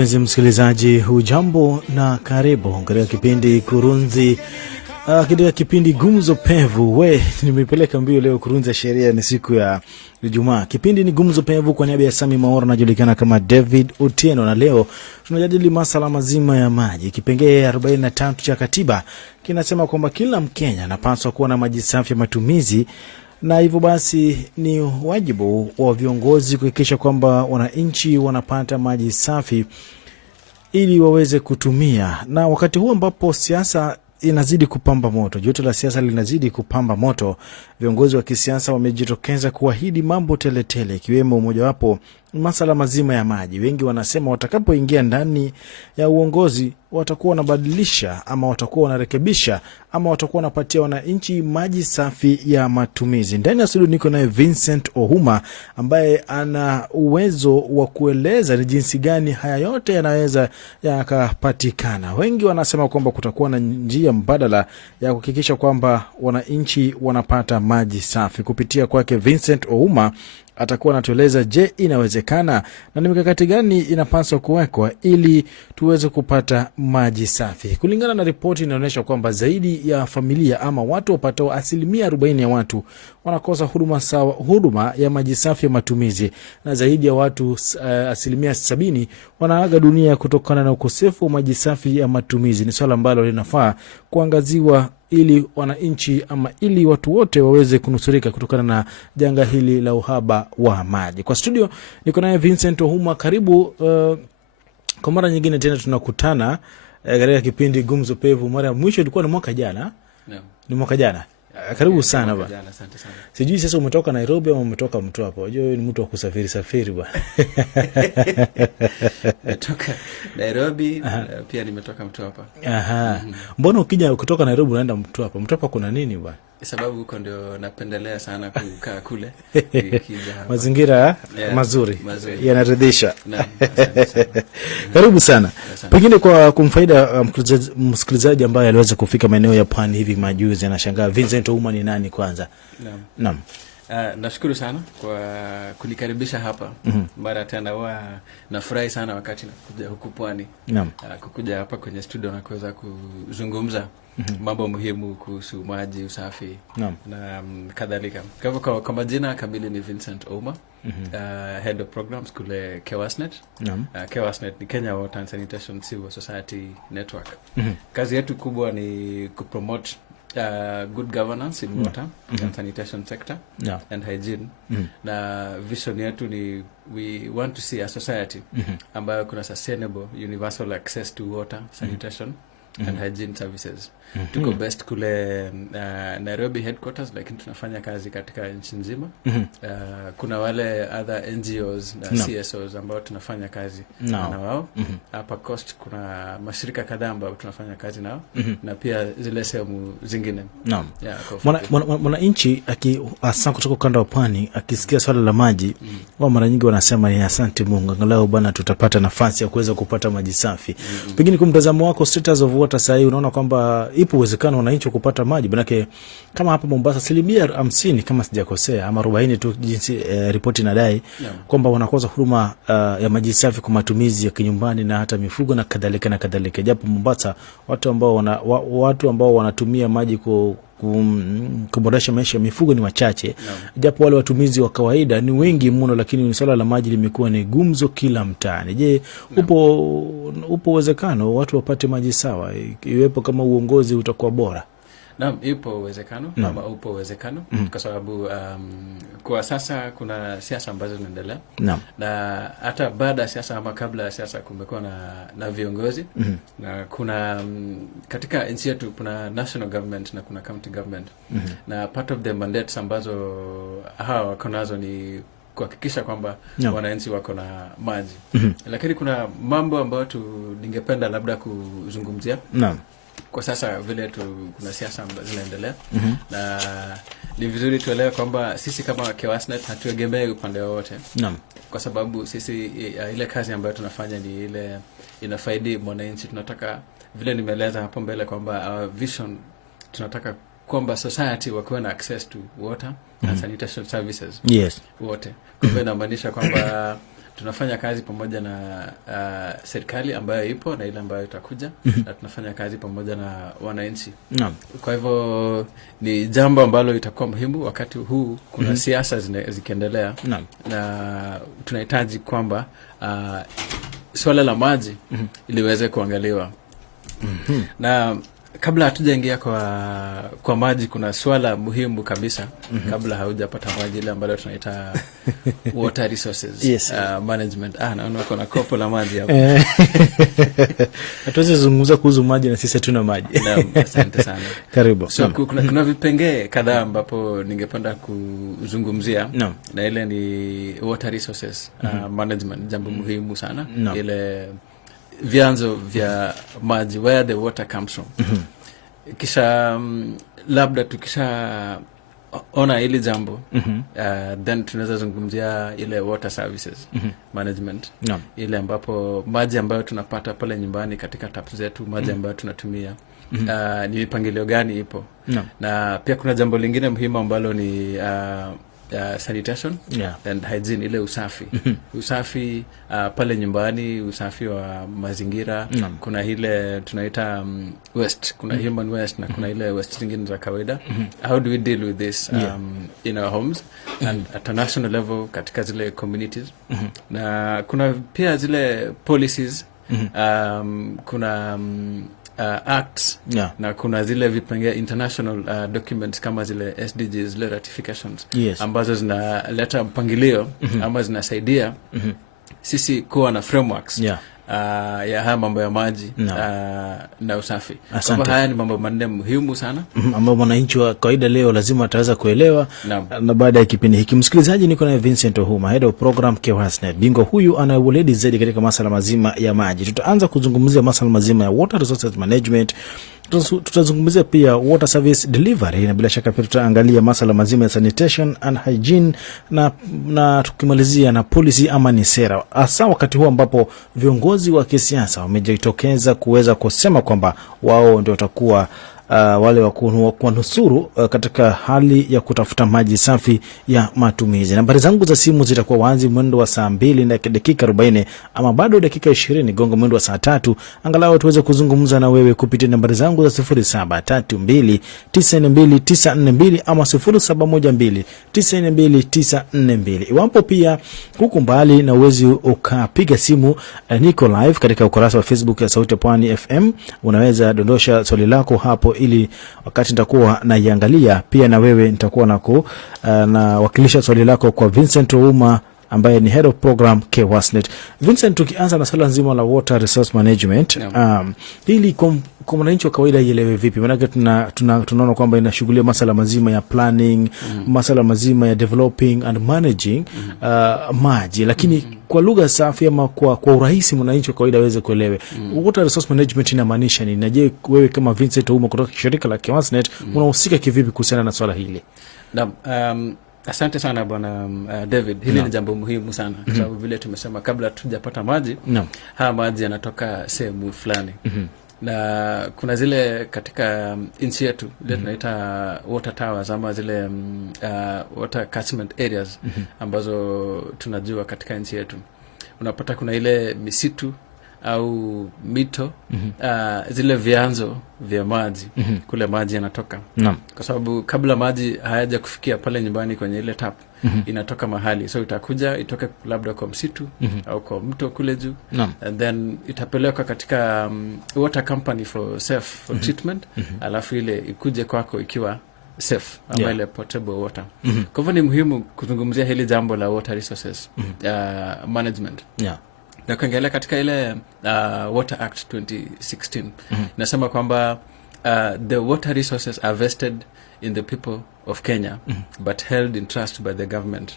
Msikilizaji, hujambo na karibu katika kipindi Kurunzi, katika kipindi Gumzo Pevu. Nimepeleka mbio leo Kurunzi ya sheria, ni siku ya Ijumaa. Kipindi ni Gumzo Pevu kwa niaba ya Sami Maora, najulikana kama David Otieno, na leo tunajadili masuala mazima ya maji. Kipengele 43 cha katiba kinasema kwamba kila Mkenya anapaswa kuwa na maji safi ya matumizi, na hivyo basi ni wajibu wa viongozi kuhakikisha kwamba wananchi wanapata maji safi ili waweze kutumia. Na wakati huu ambapo siasa inazidi kupamba moto, joto la siasa linazidi kupamba moto, viongozi wa kisiasa wamejitokeza kuahidi mambo teletele, ikiwemo mojawapo masuala mazima ya maji. Wengi wanasema watakapoingia ndani ya uongozi watakuwa wanabadilisha, ama watakuwa wanarekebisha, ama watakuwa wanapatia wananchi maji safi ya matumizi. Ndani ya studio niko naye Vincent Ouma, ambaye ana uwezo wa kueleza ni jinsi gani haya yote yanaweza yakapatikana. Wengi wanasema kwamba kutakuwa na njia mbadala ya kuhakikisha kwamba wananchi wanapata maji safi. Kupitia kwake Vincent Ouma atakuwa anatueleza, je, inawezekana na ni mikakati gani inapaswa kuwekwa ili tuweze kupata maji safi. Kulingana na ripoti inaonyesha kwamba zaidi ya familia ama watu wapatao 40% ya watu wanakosa huduma ya maji safi ya matumizi, na zaidi ya watu 70% wanaaga dunia kutokana na ukosefu wa maji safi ya matumizi. Ni swala ambalo linafaa kuangaziwa ili wananchi ama ili watu wote waweze kunusurika kutokana na janga hili la uhaba wa maji. Kwa studio niko naye Vincent Ouma. Karibu kwa mara nyingine tena tunakutana katika kipindi Gumzo Pevu. Mara ya mwisho ilikuwa ni mwaka jana. Ni mwaka jana. Karibu sana ba. Asante sana. Sijui sasa umetoka Nairobi ama umetoka Mtwapa? Unajua ni mtu wa kusafiri ba. Nimetoka Nairobi, pia nimetoka Mtwapa. Mbona ukija kutoka Nairobi unaenda Mtwapa? Mtwapa kuna nini ba? Sababu huko ndio napendelea sana kukaa kule. Mazingira mazuri. Yanaridhisha. Karibu sana. Pengine kwa kumfaida msikilizaji ambaye aliweza kufika maeneo ya Pwani hivi majuzi, anashangaa Vincent Ouma ni nani kwanza? Naam. Nashukuru sana kwa kunikaribisha hapa. Mara tena nafurahi sana wakati nakuja huku Pwani. Kukuja hapa kwenye studio na kuweza kuzungumza mambo muhimu kuhusu maji, usafi na kadhalika. Kwa majina kamili ni Vincent Ouma, Head of Programs kule KEWASNET. KEWASNET ni Kenya Water and Sanitation Civil Society Network. Kazi yetu kubwa ni kupromote good governance in water and sanitation sector and hygiene. Na vision yetu ni we want to see a society ambayo kuna sustainable universal access to water, sanitation and hygiene services. Tuko best kule Nairobi headquarters, lakini tunafanya kazi katika nchi nzima. Kuna wale other NGOs na CSOs ambao tunafanya kazi na wao. Hapa Coast kuna mashirika kadhaa ambao tunafanya kazi nao, na pia zile sehemu zingine. Mwananchi hasa kutoka ukanda wa Pwani akisikia swala la maji, wao mara nyingi wanasema ni asante Mungu, angalau bwana tutapata nafasi ya kuweza kupata maji safi. Pengine kwa mtazamo wako, status of water sasa unaona kwamba ipo uwezekano wananchi kupata maji? Manake kama hapa Mombasa 50% kama sijakosea ama 40 tu jinsi ripoti inadai kwamba wanakosa huduma ya maji safi kwa matumizi ya kinyumbani na hata mifugo na kadhalika na kadhalika. Japo Mombasa watu ambao wanatumia maji kuboresha maisha ya mifugo ni wachache, japo wale watumizi wa kawaida ni wengi mno, lakini swala la maji limekuwa ni gumzo kila mtaani. Je, upo uwezekano watu wapate maji sawa iwepo kama uongozi utakuwa bora? Naam, ipo uwezekano ama upo uwezekano kwa sababu kwa sasa kuna siasa ambazo zinaendelea. Na hata baada ya siasa ama kabla ya siasa kumekuwa na viongozi. Na kuna katika nchi yetu kuna national government na kuna county government. Na part of the mandates ambazo hawa wako nazo ni kuhakikisha kwamba wananchi wako na maji. Lakini kuna mambo ambayo ningependa labda kuzungumzia. Kwa sasa vile kuna siasa ambazo zinaendelea, na ni vizuri tuelewe kwamba sisi kama KEWASNET hatuegemei upande wote. Kwa sababu sisi ile kazi ambayo tunafanya ni ile inafaidi mwananchi. Tunataka vile nimeeleza hapo mbele kwamba our vision, tunataka kwamba society wakiwa na access to water and sanitation services wote. Kwa hivyo inamaanisha kwamba tunafanya kazi pamoja na serikali ambayo ipo na ile ambayo itakuja, na tunafanya kazi pamoja na wananchi. Kwa hivyo ni jambo ambalo itakuwa muhimu wakati huu kuna siasa zikiendelea, na tunahitaji kwamba swala la maji iliweze kuangaliwa. Na kabla hatujaingia kwa maji, kuna swala muhimu kabisa kabla haujapata maji, ile ambalo tunaita water resources management. Naona kuna kopo la maji hapo. Hatuwezi zungumza kuhusu maji na sisi hatuna maji. Naam, asante sana. Karibu. So kuna vipengee kadhaa ambapo ningependa kuzungumzia. Na ile ni water resources management, jambo muhimu sana. Ile vyanzo vya maji, where the water comes from. Kisha labda tukisha ona ile jambo, then tunaweza zungumzia ile water services management, ile ambapo maji ambayo tunapata pale nyumbani katika tapu zetu, maji ambayo tunatumia, ni mipangilio gani ipo. Na pia kuna jambo lingine muhimu ambalo ni sanitation and hygiene, ile usafi. Usafi pale nyumbani, usafi wa mazingira. Kuna ile tunaita waste, kuna human waste, na kuna ile waste zingine za kawaida. How do we deal with this in our homes and at a national level katika zile communities? Na kuna pia zile policies, kuna acts, na kuna zile vipengee international documents kama zile SDGs, zile ratifications, ambazo zinaleta mpangilio ama zinasaidia sisi kuwa na frameworks ya haya mambo ya maji na usafi. Kwa haya ni mambo manne muhimu sana ambao mwananchi wa kawaida leo lazima ataweza kuelewa. Na baada ya kipindi hiki, msikilizaji, niko na Vincent Ouma, Head of Program KEWASNET. Bingwa huyu ana weledi zaidi katika masuala mazima ya maji. Tutaanza kuzungumzia masuala mazima ya water resources management. Tutazungumzia pia water service delivery, na bila shaka pia tutaangalia masuala mazima ya sanitation and hygiene, na tukimalizia na policy ama ni sera, hasa wakati huu ambapo viongozi wa kisiasa wamejitokeza kuweza kusema kwamba wao ndio watakuwa wale wa kunusuru katika hali ya kutafuta maji safi ya matumizi. Nambari zangu za simu zitakuwa wazi mwendo wa saa 2 na dakika 40, ama bado dakika 20 gonga mwendo wa saa 3, angalau tuweze kuzungumza na wewe kupitia nambari zangu za 0732929942 ama 0712929942. Iwapo pia huko mbali na uwezi ukapiga simu, niko live katika ukurasa wa Facebook ya Sauti ya Pwani FM. Unaweza dondosha swali lako hapo, ili wakati nitakuwa naiangalia pia na wewe nitakuwa na wakilisha swali lako kwa Vincent Ouma ambaye ni Head of Program KEWASNET. Vincent, tukianza na swala nzima la water resource management, hili kwa mwananchi wa kawaida ielewe vipi? Maana tunaona kwamba inashughulia masuala mazima ya planning, masuala mazima ya developing and managing maji, lakini kwa lugha safi ama kwa urahisi mwananchi wa kawaida aweze kuelewe water resource management inamaanisha nini? Na je, wewe kama Vincent Ouma kutoka shirika la KEWASNET unahusika kivipi kuhusiana na swala hili? Asante sana bwana David. Hili ni jambo muhimu sana, kwa sababu vile tumesema kabla tujapata maji, haya maji yanatoka sehemu fulani. Na kuna zile katika nchi yetu ile tunaita water towers ama zile water catchment areas ambazo tunajua katika nchi yetu. Unapata kuna ile misitu au mito, zile vyanzo vya maji, kule maji yanatoka. Kwa sababu kabla maji hayaja kufikia pale nyumbani kwenye ile tap, inatoka mahali. So itoke labda kwa msitu au kwa mto kule juu, and then itapelekwa katika water company for treatment, alafu ile ikuje kwako ikiwa safe ama ile potable water. Kwa hivyo ni muhimu kuzungumzia hili jambo la water resources management. Na kuangalia katika ile Water Act 2016 nasema kwamba the water resources are vested in the people of Kenya, but held in trust by the government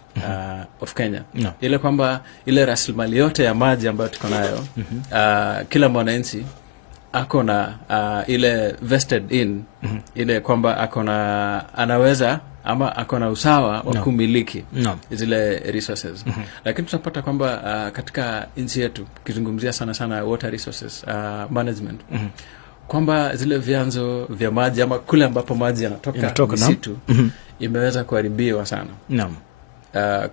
of Kenya. Ile kwamba ile rasilimali yote ya maji ambayo tuko nayo, kila mwananchi ako na ile vested in, ile kwamba ako na anaweza ama ako na usawa wa kumiliki zile resources. Lakini tunapata kwamba katika nchi yetu, kizungumzia sana water resources management, kwamba zile vyanzo vya maji ama kule ambapo maji yanatoka misitu, imeweza kuharibiwa sana.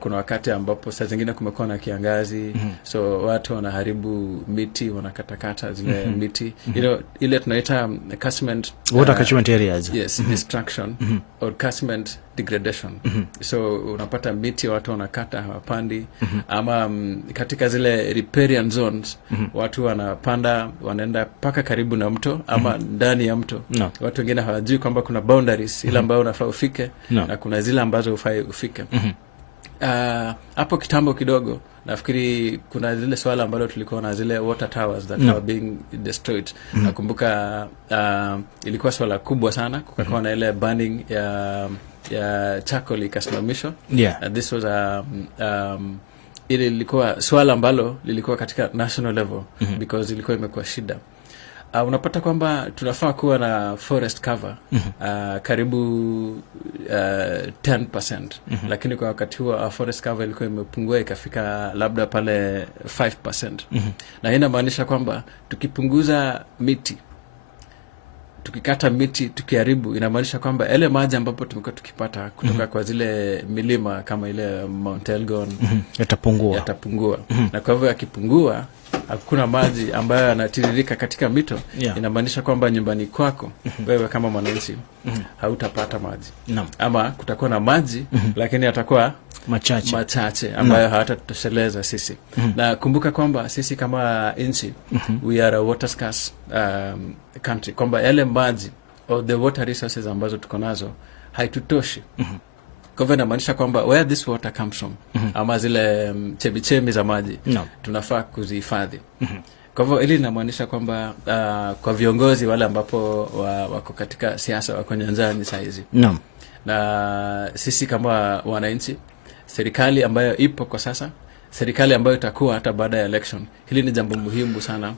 kuna wakati ambapo saa zingine kumekuwa na kiangazi, so watu wanaharibu miti, wanakatakata zile miti, ile tunaita catchment, water catchment areas. Yes, destruction or catchment degradation. So unapata miti watu wanakata, hawapandi, ama katika zile riparian zones watu wanapanda, wanaenda paka karibu na mto ama ndani ya mto. Watu wengine hawajui kwamba kuna boundaries, ile ambayo unafaa ufike na kuna zile ambazo hufai ufike. Hapo kitambo kidogo nafikiri kuna zile swala ambalo tulikuwa na zile water towers that were being destroyed. Nakumbuka ilikuwa swala kubwa sana, kukakuwa na ile burning ya charcoal ikasimamishwa. This was ile ilikuwa swala ambalo lilikuwa katika national level because ilikuwa imekuwa shida. Unapata kwamba tunafaa kuwa na forest cover karibu 10%, lakini kwa wakati huo forest cover ilikuwa imepungua ikafika labda pale 5%. Na inamaanisha kwamba tukipunguza miti, tukikata miti, tukiharibu, inamaanisha kwamba yale maji ambapo tumekuwa tukipata kutoka kwa zile milima kama ile Mount Elgon yatapungua. Na kwa hivyo yakipungua, hakuna maji ambayo yanatiririka katika mito. Inamaanisha kwamba nyumbani kwako wewe kama mwananchi hautapata maji. Ama kutakuwa na maji lakini yatakuwa machache ambayo hawatatosheleza sisi. Na kumbuka kwamba sisi kama nchi we are a water scarce country, kwamba yale maji or the water resources ambazo tuko nazo haitutoshi. Kwa hivyo inamaanisha kwamba where this water comes from, ama zile chemichemi za maji, tunafaa kuzihifadhi. Kwa hivyo ili inamaanisha kwamba kwa viongozi wale ambapo wako katika siasa, wako nyanjani saa hizi, na sisi kama wananchi, serikali ambayo ipo kwa sasa, serikali ambayo itakuwa hata baada ya election, hili ni jambo muhimu sana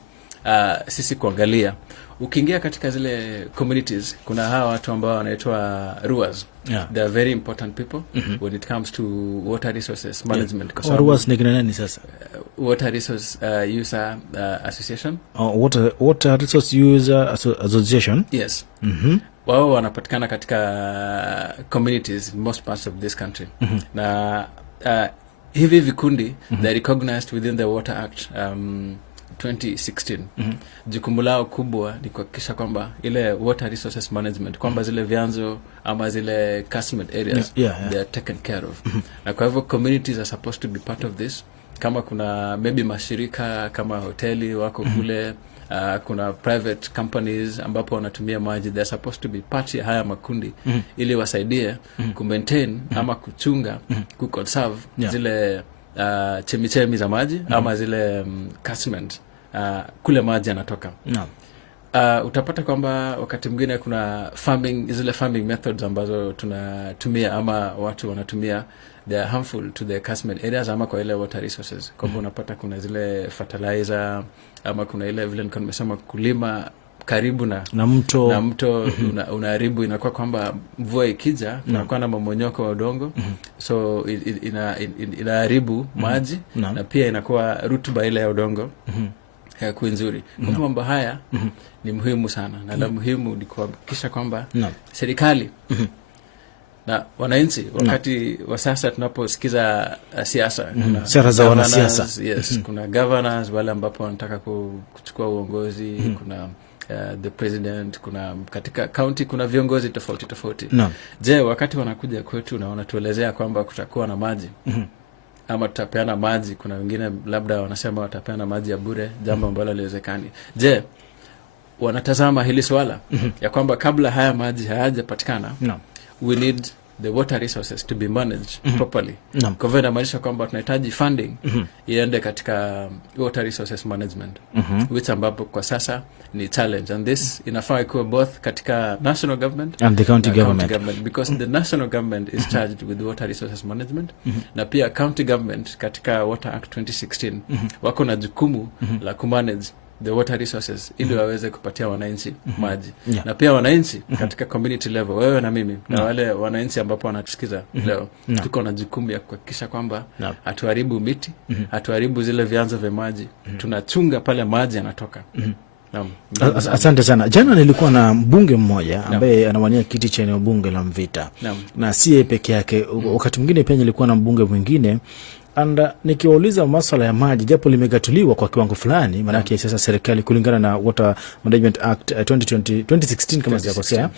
sisi kuangalia. Ukiingia katika zile communities, kuna hawa watu ambao wanaitwa ruas. They are very important people when it comes to water resources management. Ruas ni kina nani sasa? Water Resource User Association. Water Resource User Association. Yes. Wao wanapatikana katika communities in most parts of this country. Na hivi vikundi they recognized within the Water Act 2016. Jukumu lao kubwa ni kuhakikisha kwamba ile water resources management, kwamba zile vyanzo ama zile catchment areas they are taken care of. Na kwa hivyo communities are supposed to be part of this. Kama kuna maybe mashirika kama hoteli wako kule, kuna private companies ambapo wanatumia maji, they are supposed to be part ya haya makundi ili wasaidie kumaintain ama kuchunga, kuconserve zile chemichemi za maji ama zile catchment kule maji yanatoka. Utapata kwamba wakati mwingine kuna zile farming methods ambazo tunatumia ama watu wanatumia, they are harmful to the catchment areas ama kwa ile water resources. Kwa hivyo unapata kuna zile fertilizer ama kuna ile vile nilikuwa nimesema kulima karibu na mto unaharibu, inakuwa kwamba mvua ikija kunakuwa na mmomonyoko wa udongo, so inaharibu maji na pia inakuwa rutuba ile ya udongo kwa nzuri. Kwa mambo haya ni muhimu sana, na la muhimu ni kuhakikisha kwamba serikali na wananchi wakati wa sasa tunaposikiza siasa, kuna sera za wanasiasa, kuna governors wale ambapo wanataka kuchukua uongozi, kuna the president, kuna katika county kuna viongozi tofauti. Je, wakati wanakuja kwetu na wanatuelezea kwamba kutakuwa na maji ama tutapeana maji, kuna wengine labda wanasema watapeana maji ya bure, jambo ambalo haliwezekani. Je, wanatazama hili swala ya kwamba kabla haya maji hayajapatikana we need the water resources to be managed properly. Kwa hivyo inamaanisha kwamba tunahitaji funding iende katika water resources management, which ambapo kwa sasa ni challenge, and this inafaa ikuwe both katika national government and the county government, because the national government is charged with water resources management, na pia county government katika Water Act 2016 wako na jukumu la kumanage the water resources ili waweze kupatia wananchi maji. Na pia wananchi katika community level, wewe na mimi na wale wananchi ambapo wanatusikiza leo, tuko na jukumu ya kuhakikisha kwamba hatuharibu miti, hatuharibu zile vyanzo vya maji, tunachunga pale maji yanatoka. Asante sana. Jana nilikuwa na mbunge mmoja ambaye anawania kiti cha eneo bunge la Mvita. Na si peke yake, wakati mwingine pia nilikuwa na mbunge mwingine. Nikiwauliza masuala ya maji, japo limegatuliwa kwa kiwango fulani, maana yake sasa serikali kulingana na Water Management Act 2016 kama sijakosea,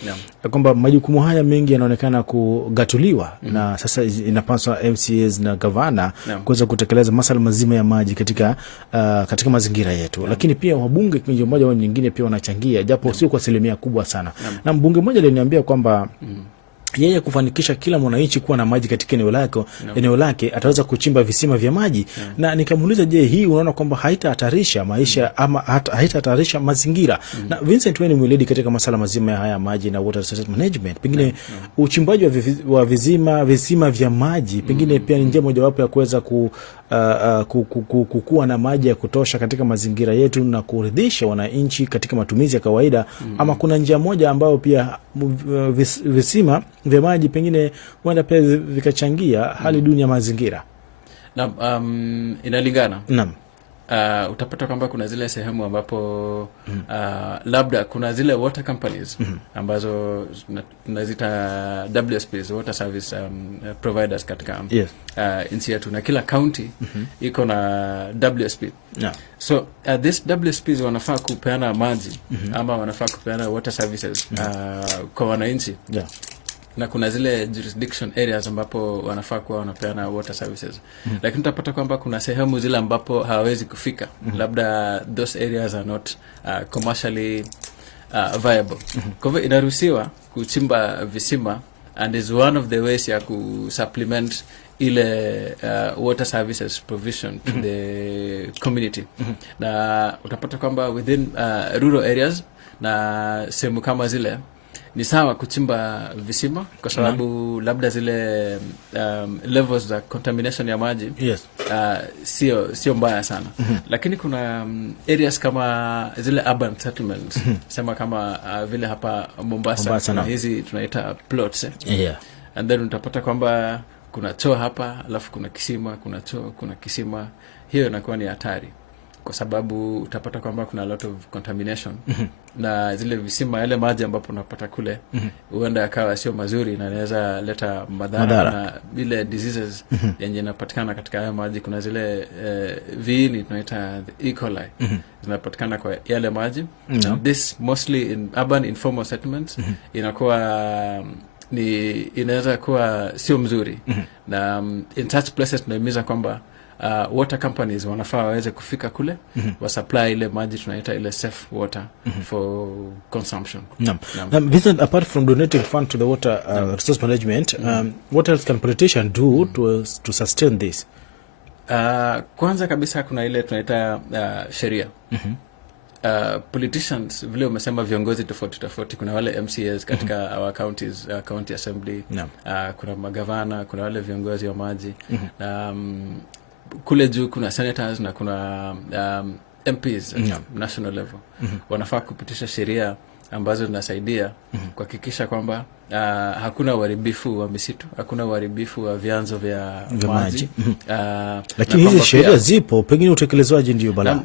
kwamba majukumu haya mengi yanaonekana kugatuliwa na sasa inapaswa MCAs na gavana kuweza kutekeleza masuala mazima ya maji katika mazingira yetu. Lakini pia wabunge kwa njia moja au nyingine pia wanachangia, japo sio kwa asilimia kubwa sana. Na mbunge mmoja aliniambia kwamba yeye kufanikisha kila mwananchi kuwa na maji katika eneo lake ataweza kuchimba visima vya maji. Na nikamuuliza, je, hii unaona kwamba haitahatarisha maisha ama haitahatarisha mazingira? Na Vincent, wewe ni mweledi katika masuala mazima ya haya maji na water resource management, pengine uchimbaji wa visima vya maji pengine pia ni njia mojawapo ya kuweza kukuwa na maji ya kutosha katika mazingira yetu na kuridhisha wananchi katika matumizi ya kawaida. Ama kuna njia moja ambayo pia visima vya maji pengine huenda pia vikachangia hali duni ya mazingira? Naam, inalingana. Naam. Utapata kwamba kuna zile sehemu ambapo labda kuna zile water companies ambazo tunazita WSPs, water service providers katika nchi yetu, na kila county iko na WSP. So this WSPs wanafaa kupeana maji ama wanafaa kupeana water services kwa wananchi. Na kuna zile jurisdiction areas ambapo wanafaa kuwa wanapeana water services. Lakini utapata kwamba kuna sehemu zile ambapo hawawezi kufika. Labda those areas are not commercially viable. Kwa hivyo inaruhusiwa kuchimba visima, and is one of the ways ya kusupplement ile water services provision to the community. Na utapata kwamba within rural areas na sehemu kama zile ni sawa kuchimba visima kwa sababu labda zile levels za contamination ya maji sio mbaya sana. Lakini kuna areas kama zile urban settlements, sema kama vile hapa Mombasa na hizi tunaita plots. And then utapata kwamba kuna choo hapa, alafu kuna kisima, kuna choo, kuna kisima. Hiyo inakuwa ni hatari kwa sababu utapata kwamba kuna a lot of contamination. Na zile visima, yale maji ambapo unapata kule huenda yakawa sio mazuri na inaweza leta madhara. Na vile diseases yenye inapatikana katika hayo maji, kuna zile viini tunaita E. coli zinapatikana kwa yale maji. This mostly in urban informal settlements inakuwa inaweza kuwa sio mzuri. Na in such places tunahimiza kwamba water companies wanafaa waweze kufika kule wa supply ile maji tunaita ile safe water for consumption. Vincent, apart from donating fund to the water resource management, what else can politicians do to sustain this? Kwanza kabisa kuna ile tunaita sheria. Politicians, vile umesema, viongozi tofauti, kuna wale MCAs katika our counties, county assembly, kuna magavana, kuna wale viongozi wa maji, na kule juu kuna senators na kuna MPs national level. Wanafaa kupitisha sheria ambazo zinasaidia kuhakikisha kwamba hakuna uharibifu wa misitu, hakuna uharibifu wa vyanzo vya maji. Lakini hizi sheria zipo, pengine utekelezwaji ndio balaa.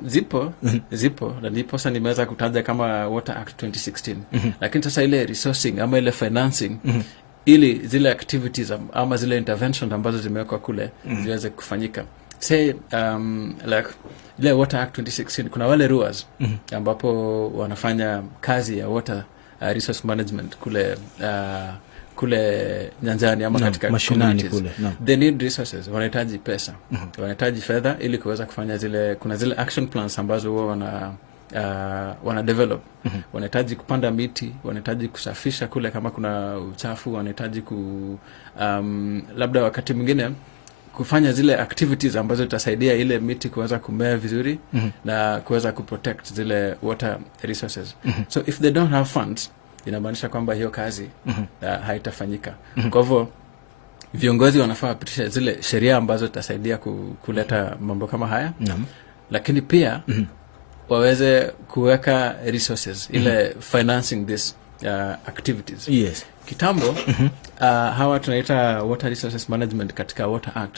Zipo na ndipo sasa nimeweza kutaja kama Water Act 2016. Lakini sasa ile resourcing ama ile financing ili zile activities ama zile interventions ambazo zimewekwa kule ziweze kufanyika. Say like ile Water Act 2016 kuna wale ruas ambapo wanafanya kazi ya water resource management kule nyanjani ama katika mashinani kule. They need resources, wanahitaji pesa, wanahitaji fedha ili kuweza kufanya kuna zile action plans ambazo wao wana develop. Wanahitaji kupanda miti, wanahitaji kusafisha kule kama kuna uchafu, wanahitaji labda wakati mwingine kufanya zile activities ambazo zitasaidia ile miti kuweza kumea vizuri na kuweza kuprotect zile water resources. So if they don't have funds, inamaanisha kwamba hiyo kazi haitafanyika. Kwa hivyo viongozi wanafaa wapitishe zile sheria ambazo zitasaidia kuleta mambo kama haya. Lakini pia waweze kuweka resources ile financing this activities. Kitambo hawa tunaita water resources management katika Water Act.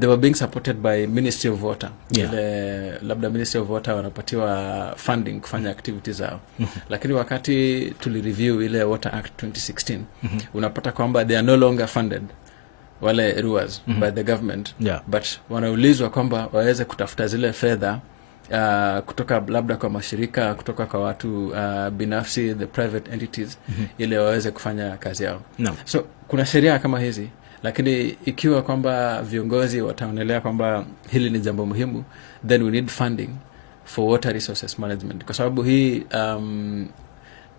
they were being supported by Ministry of Water. Ile labda Ministry of Water wanapatiwa funding kufanya activities zao. Lakini wakati tulireview ile Water Act 2016, unapata kwamba they are no longer funded, wale ruas, by the government, but wanaulizwa kwamba waweze kutafuta zile fedha kutoka labda kwa mashirika, kutoka kwa watu binafsi, the private entities, ili waweze kufanya kazi yao. So kuna sheria kama hizi, lakini ikiwa kwamba viongozi wataonelea kwamba hili ni jambo muhimu, then we need funding for water resources management, kwa sababu hii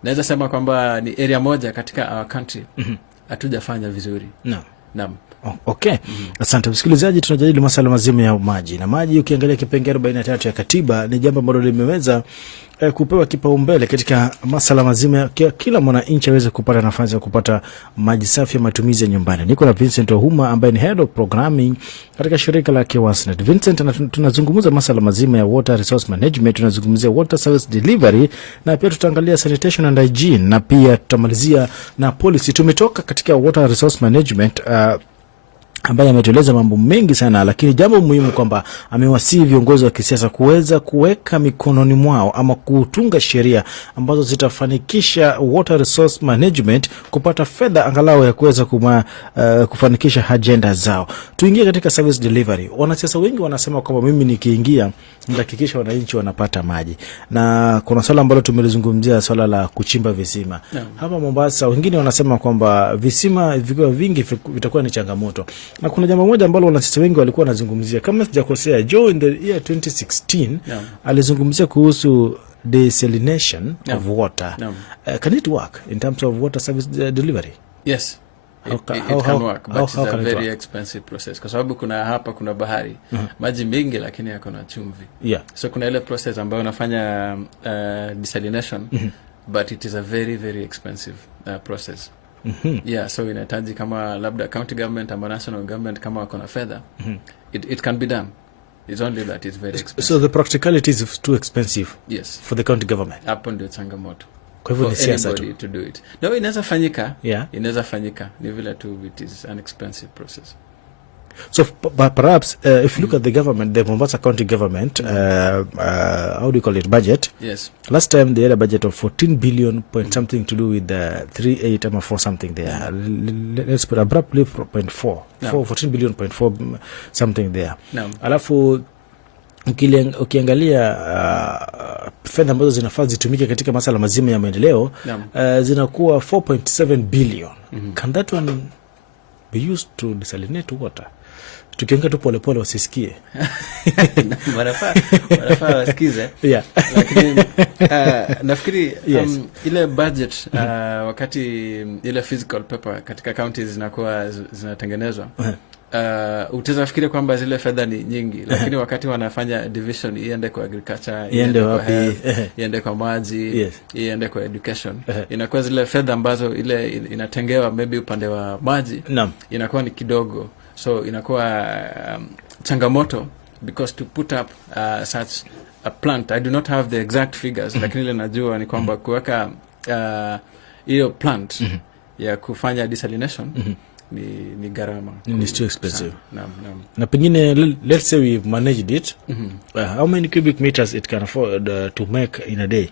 naweza sema kwamba ni area moja katika our country hatujafanya vizuri. Naam. Okay. Asante msikilizaji, tunajadili masuala mazima ya maji. Na maji, ukiangalia kipengele 43 ya katiba, ni jambo ambalo limeweza kupewa kipaumbele katika masuala mazima ya kila mwananchi aweze kupata nafasi ya kupata maji safi ya matumizi ya nyumbani. Niko na Vincent Ouma ambaye ni Head of Programming katika shirika la KEWASNET. Vincent, tunazungumza masuala mazima ya water resource management, tunazungumzia water service delivery, na pia tutaangalia sanitation and hygiene, na pia tutamalizia na policy. Tumetoka katika water resource management ambaye ametueleza mambo mengi sana, lakini jambo muhimu kwamba amewasihi viongozi wa kisiasa kuweza kuweka mikononi mwao ama kutunga sheria ambazo zitafanikisha water resource management kupata fedha angalau ya kuweza kufanikisha agenda zao. Tuingie katika service delivery. Wanasiasa wengi wanasema kwamba mimi nikiingia nitahakikisha wananchi wanapata maji, na kuna swala ambalo tumelizungumzia, swala la kuchimba visima hapa Mombasa. Wengine wanasema kwamba visima vikiwa vingi vitakuwa ni changamoto. Na kuna jambo moja ambalo wanasiasa wengi walikuwa wanazungumzia, kama sijakosea, Joe in the year 2016 alizungumzia kuhusu desalination of water. Can it work in terms of water service delivery? Yes. It can work, but it's a very expensive process. Kwa sababu kuna bahari, maji mingi lakini yako na chumvi. So kuna ile process ambayo unafanya desalination, but it is a very, very expensive process. So inahitaji kama labda county government ama national government kama wako na fedha, it can be done. It's only that it's very expensive. So the practicality is too expensive. Yes. For the county government. Hapo ndio changamoto. Kwa hivyo ni siasa tu to do it. No, inaweza fanyika. Inaweza fanyika. Ni vile tu it is an expensive process. So perhaps if you look at the government, the Mombasa County government, how do you call it, budget? Yes. Last time they had a budget of 14 billion point something to do with the 38 or 4 something there. Let's put abruptly 14 billion point 4 something there. Alafu ukiangalia fedha ambazo zinafaa zitumike katika masuala mazima ya maendeleo, zinakuwa 4.7 billion. Can that one be used to desalinate water? Tukianga tu pole pole wasisikie. Wanafaa wasikize. Lakini nafikiri ile budget wakati ile physical paper katika counties zinakuwa zinatengenezwa, utaweza fikiri kwamba zile fedha ni nyingi, lakini wakati wanafanya division, iende kwa agriculture, iende kwa health, iende kwa maji, iende kwa education, inakuwa zile fedha ambazo ile inatengewa maybe upande wa maji inakuwa ni kidogo. So inakuwa changamoto, because to put up such a plant, I do not have the exact figures, lakini ile najua ni kwamba kuweka hiyo plant ya kufanya desalination ni gharama. It's too expensive. Na pengine let's say we've managed it, how many cubic meters it can afford to make in a day?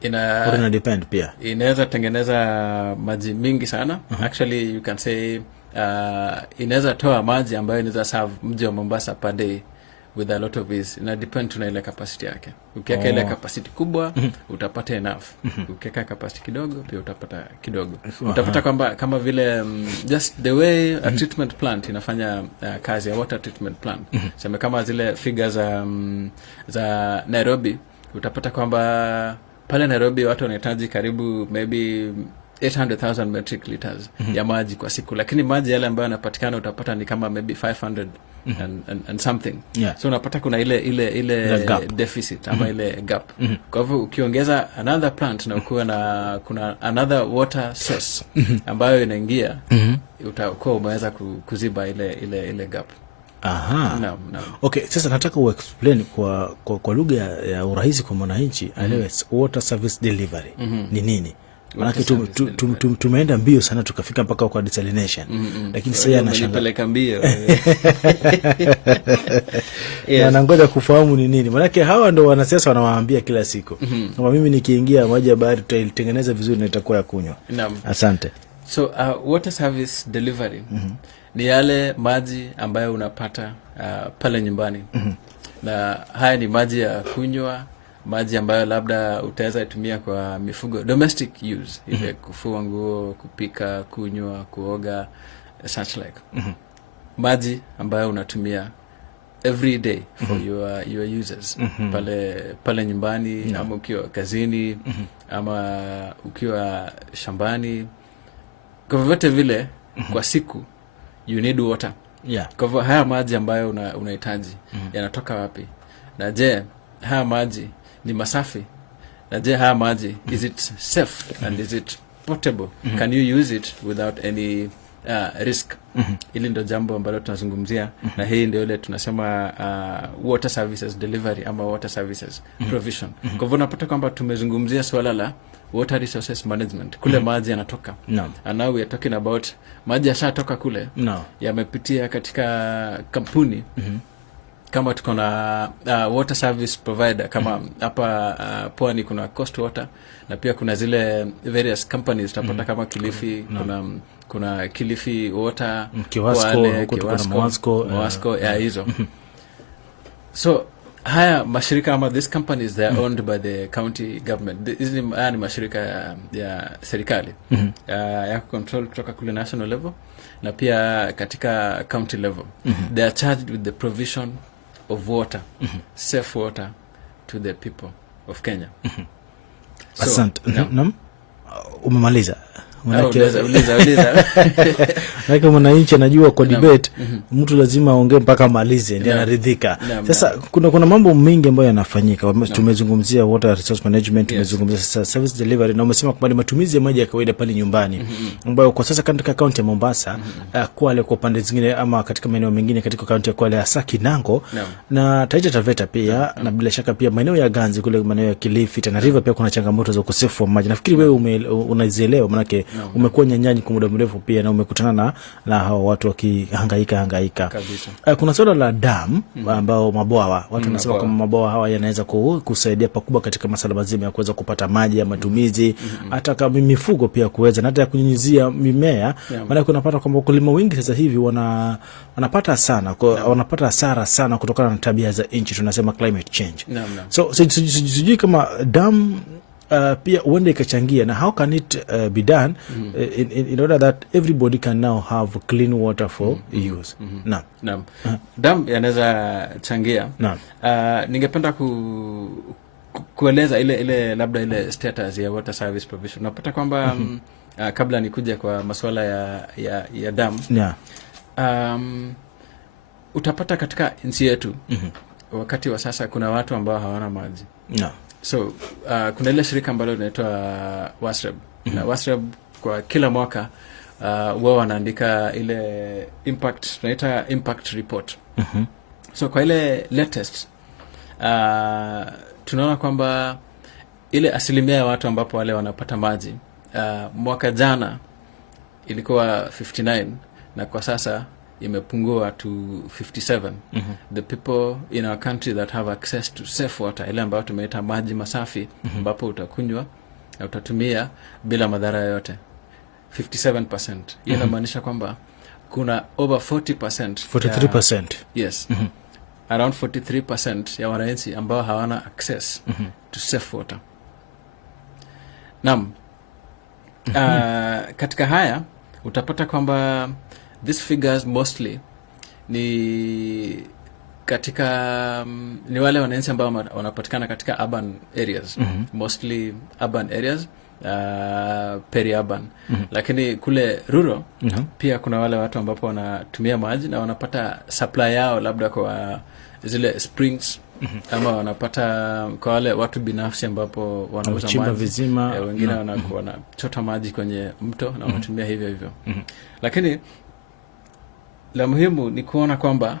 Ina depend pia. Inaweza tengeneza maji mingi sana. Actually you can say inaweza toa maji ambayo inaweza serve mji wa Mombasa per day with a lot of ease. Ina depend tuna ile capacity yake. Ukiweka ile capacity kubwa, utapata enough. Ukiweka capacity kidogo, pia utapata kidogo. Utapata kwamba kama vile just the way a treatment plant inafanya kazi ya water treatment plant. Sema kama zile figures za Nairobi, utapata kwamba pale Nairobi watu wanahitaji karibu maybe 800,000 metric liters ya maji kwa siku, lakini maji yale ambayo yanapatikana utapata ni kama maybe 500 and something. So unapata kuna ile deficit ama ile gap. Kwa hivyo ukiongeza another plant na kuna another water source ambayo inaingia, utakuwa umeweza kuziba ile gap. Okay, sasa nataka uexplain kwa lugha ya urahisi kwa mwananchi, water service delivery ni nini? Manake tumeenda mbio sana tukafika mpaka kwa desalination. Lakini sasa anashangaa peleka mbio. Na nangoja kufahamu ni nini. Manake hawa ndo wanasiasa wanawaambia kila siku. Kama mimi nikiingia maji ya bahari tutaitengeneza vizuri na itakuwa ya kunywa. Asante. So water service delivery ni yale maji ambayo unapata pale nyumbani. Na haya ni maji ya kunywa, maji ambayo labda utaweza itumia kwa mifugo, domestic use, ile kufua nguo, kupika, kunywa, kuoga, such like. Maji ambayo unatumia every day for your users. Pale nyumbani, ama ukiwa kazini, ama ukiwa shambani. Kwa vyote vile, kwa siku, you need water. Kwa hivyo haya maji ambayo unahitaji yanatoka wapi? Na je, haya maji ni masafi? Na je, haya maji, is it safe and is it potable? Can you use it without any risk? Ili ndio jambo ambalo tunazungumzia, na hii ndio ile tunasema water services delivery ama water services provision. Kwa hivyo unapata kwamba tumezungumzia swala la water resources management, kule maji yanatoka. And now we are talking about maji yashatoka kule, yamepitia katika kampuni. Kama tuko na water service provider, kama hapa Pwani kuna Coast Water, na pia kuna zile various companies tutapata kama Kilifi, kuna Kilifi Water, Kiwasco, ya hizo. So haya mashirika ama these companies, they are owned by the county government. Hizi ni mashirika ya serikali ya control kutoka kule national level na pia katika county level. They are charged with the provision of water, safe water to the people of Kenya. So, asante. Umemaliza? Uliza. Like mwananchi anajua kwa debate mtu lazima aongee mpaka malize ndio anaridhika. Sasa kuna mambo mengi ambayo yanafanyika. Tumezungumzia water resource management, tumezungumzia service delivery, na umesema kwamba matumizi ya maji ya kawaida pale nyumbani ambayo kwa sasa katika kaunti ya Mombasa, Kwale kwa pande zingine, ama katika maeneo mengine katika kaunti ya Kwale, hasa Kinango na Taita Taveta pia, na bila shaka pia maeneo ya Ganzi kule, maeneo ya Kilifi, Tana River pia kuna changamoto za ukosefu wa maji. Nafikiri wewe unazielewa, maana umekuwa nyanyanyi kwa muda mrefu pia, na umekutana na hao watu wakihangaika kabisa. Kuna swala la dam ambao mabwawa, watu wanasema kama mabwawa hawa yanaweza kusaidia pakubwa katika masuala mazima ya kuweza kupata maji ya matumizi, hata kama mifugo pia kuweza, na hata ya kunyunyizia mimea. Maana kunapata kwamba wakulima wengi sasa hivi wanapata hasara sana kutokana na tabia za nchi, tunasema climate change. So sijui kama dam pia uende ikachangia, na how can it be done in order that everybody can now have clean water for use? Naam. Dam yanaweza changia. Ningependa kueleza ile labda ile status ya water service provision. Napata kwamba kabla nikuja kwa masuala ya dam, utapata katika nchi yetu wakati wa sasa kuna watu ambao hawana maji. So kuna ile shirika ambalo linaitwa WASREB. Na WASREB kwa kila mwaka wao wanaandika ile tunaita impact report. So kwa ile latest tunaona kwamba ile asilimia ya watu ambapo wale wanapata maji mwaka jana ilikuwa 59, na kwa sasa imepungua to 57. The people in our country that have access to safe water, ile ambayo tumeita maji masafi, ambapo utakunywa na utatumia bila madhara yoyote, 57%. Hiyo inamaanisha kwamba kuna over 43%. Yes. Around 43% ya wananchi ambao hawana access to safe water. Naam. Katika haya utapata kwamba these figures mostly ni wale wananchi ambao wanapatikana katika urban areas, mostly urban areas, peri-urban. Lakini kule rural pia kuna wale watu ambapo wanatumia maji na wanapata supply yao labda kwa zile springs, ama wanapata kwa wale watu binafsi ambapo wanauza maji vizima, wengine wanachota maji kwenye mto na wanatumia hivyo. Lakini la muhimu ni kuona kwamba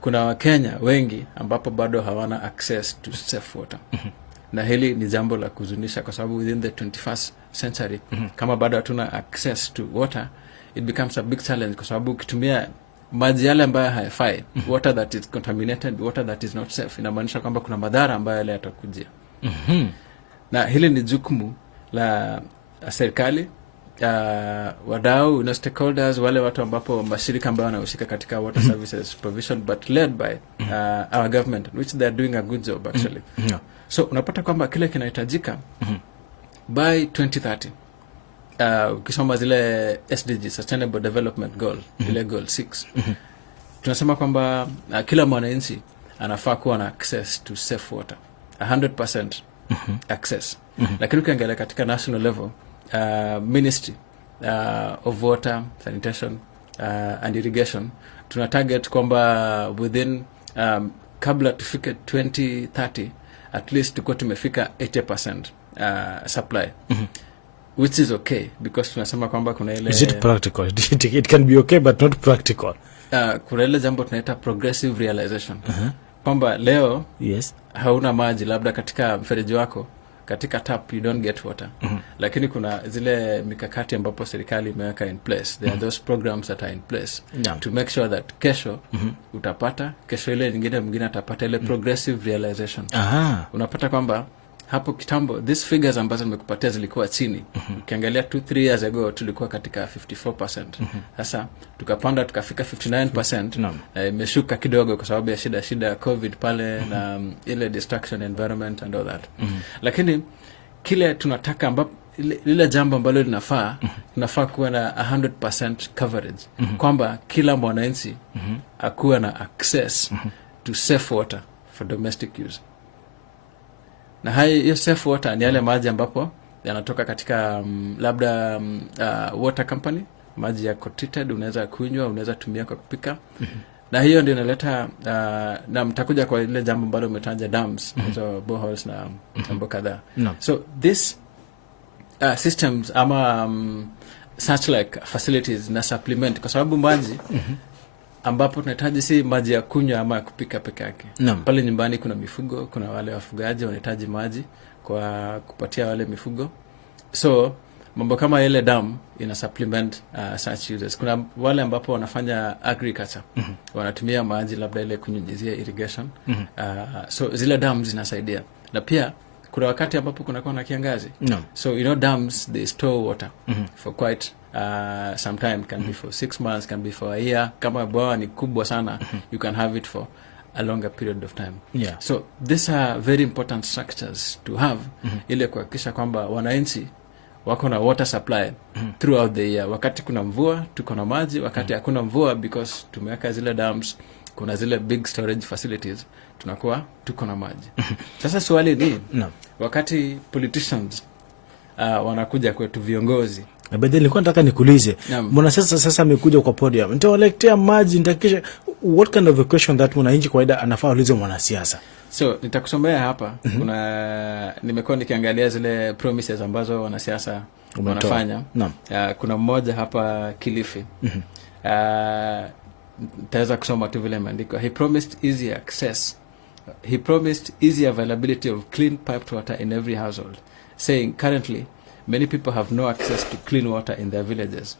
kuna Wakenya wengi ambapo bado hawana access to safe water. Na hili ni jambo la kuzunisha kwa sababu within the 21st century kama bado hatuna access to water, it becomes a big challenge kwa sababu ukitumia maji yale ambayo hayafai, water that is contaminated, water that is not safe, inamaanisha kwamba kuna madhara ambayo yale yatakujia. Na hili ni jukumu la serikali, wadau, stakeholders, wale watu ambapo mashirika ambayo wanahusika katika water services provision, but led by our government, which they are doing a good job actually. So unapata kwamba kile kinahitajika by 2030, ukisoma zile SDG, Sustainable Development Goal, ile Goal 6, tunasema kwamba kila mwananchi anafaa kuwa na access to safe water, 100% access. Lakini ukiangalia katika national level, Ministry of Water, Sanitation and Irrigation, tuna target kwamba within kabla tufike 2030 at least tuko tumefika 80% supply, which is okay because tunasema kwamba kuna ile, is it practical? It can be okay but not practical. Kuna ile jambo tunaita progressive realization, kwamba leo hauna maji labda katika mfereji wako, katika tap you don't get water, lakini kuna zile mikakati ambapo serikali imeweka in place. There are those programs that are in place to make sure that kesho utapata, kesho ile mwingine atapata, ile progressive realization. Unapata kwamba hapo kitambo these figures ambazo nimekupatia zilikuwa chini. Ukiangalia 2-3 years ago tulikuwa katika 54%. Sasa tukapanda tukafika 59%. Imeshuka kidogo kwa sababu ya shida ya COVID pale na ile destruction environment and all that. Lakini kile tunataka ambapo lile jambo ambalo tunafaa kuwa na 100% coverage, kwamba kila mwananchi akuwe na access to safe water for domestic use. Na hiyo safe water ni yale maji ambapo yanatoka katika labda water company, maji yako treated, unaweza kunywa, unaweza tumia kwa kupika. Na hiyo ndio inaleta na mtakuja kwa ile jambo ambalo umetaja dams, hizo boreholes na mambo kadhaa. So this systems ama such like facilities na supplement, kwa sababu maji ambapo tunahitaji si maji ya kunywa ama kupika peke yake. Pale nyumbani kuna mifugo, kuna wale wafugaji wanahitaji maji kwa kupatia wale mifugo. So mambo kama ile dam ina supplement such uses. Kuna wale ambapo wanafanya agriculture, wanatumia maji labda ile kunyunyizia irrigation. So zile dams zinasaidia. Na pia kuna wakati ambapo kunakuwa na kiangazi. So dams they store water for quite some time, can be for 6 months, can be for a year. Kama bwawa ni kubwa sana, you can have it for a longer period of time. So these are very important structures to have, ile kuhakikisha kwamba wananchi wako na water supply throughout the year. Wakati kuna mvua tuko na maji, wakati hakuna mvua because tumeweka zile dams, kuna zile big storage facilities, tuko na maji. Sasa swali ni wakati politicians wanakuja kwetu, viongozi, baadaye nilikuwa nataka nikuulize, mbona sasa amekuja kwa podium, nitawaletea maji, nitakisha, what kind of a question that mwananchi kawaida anafaa ulize mwanasiasa? So nitakusomea hapa. Nimekuwa nikiangalia zile promises ambazo wanasiasa wanafanya. Kuna mmoja hapa Kilifi. Nitaweza kusoma tu vile imeandikwa. He promised easy availability of clean piped water in every household, saying currently many people have no access to clean water in their villages.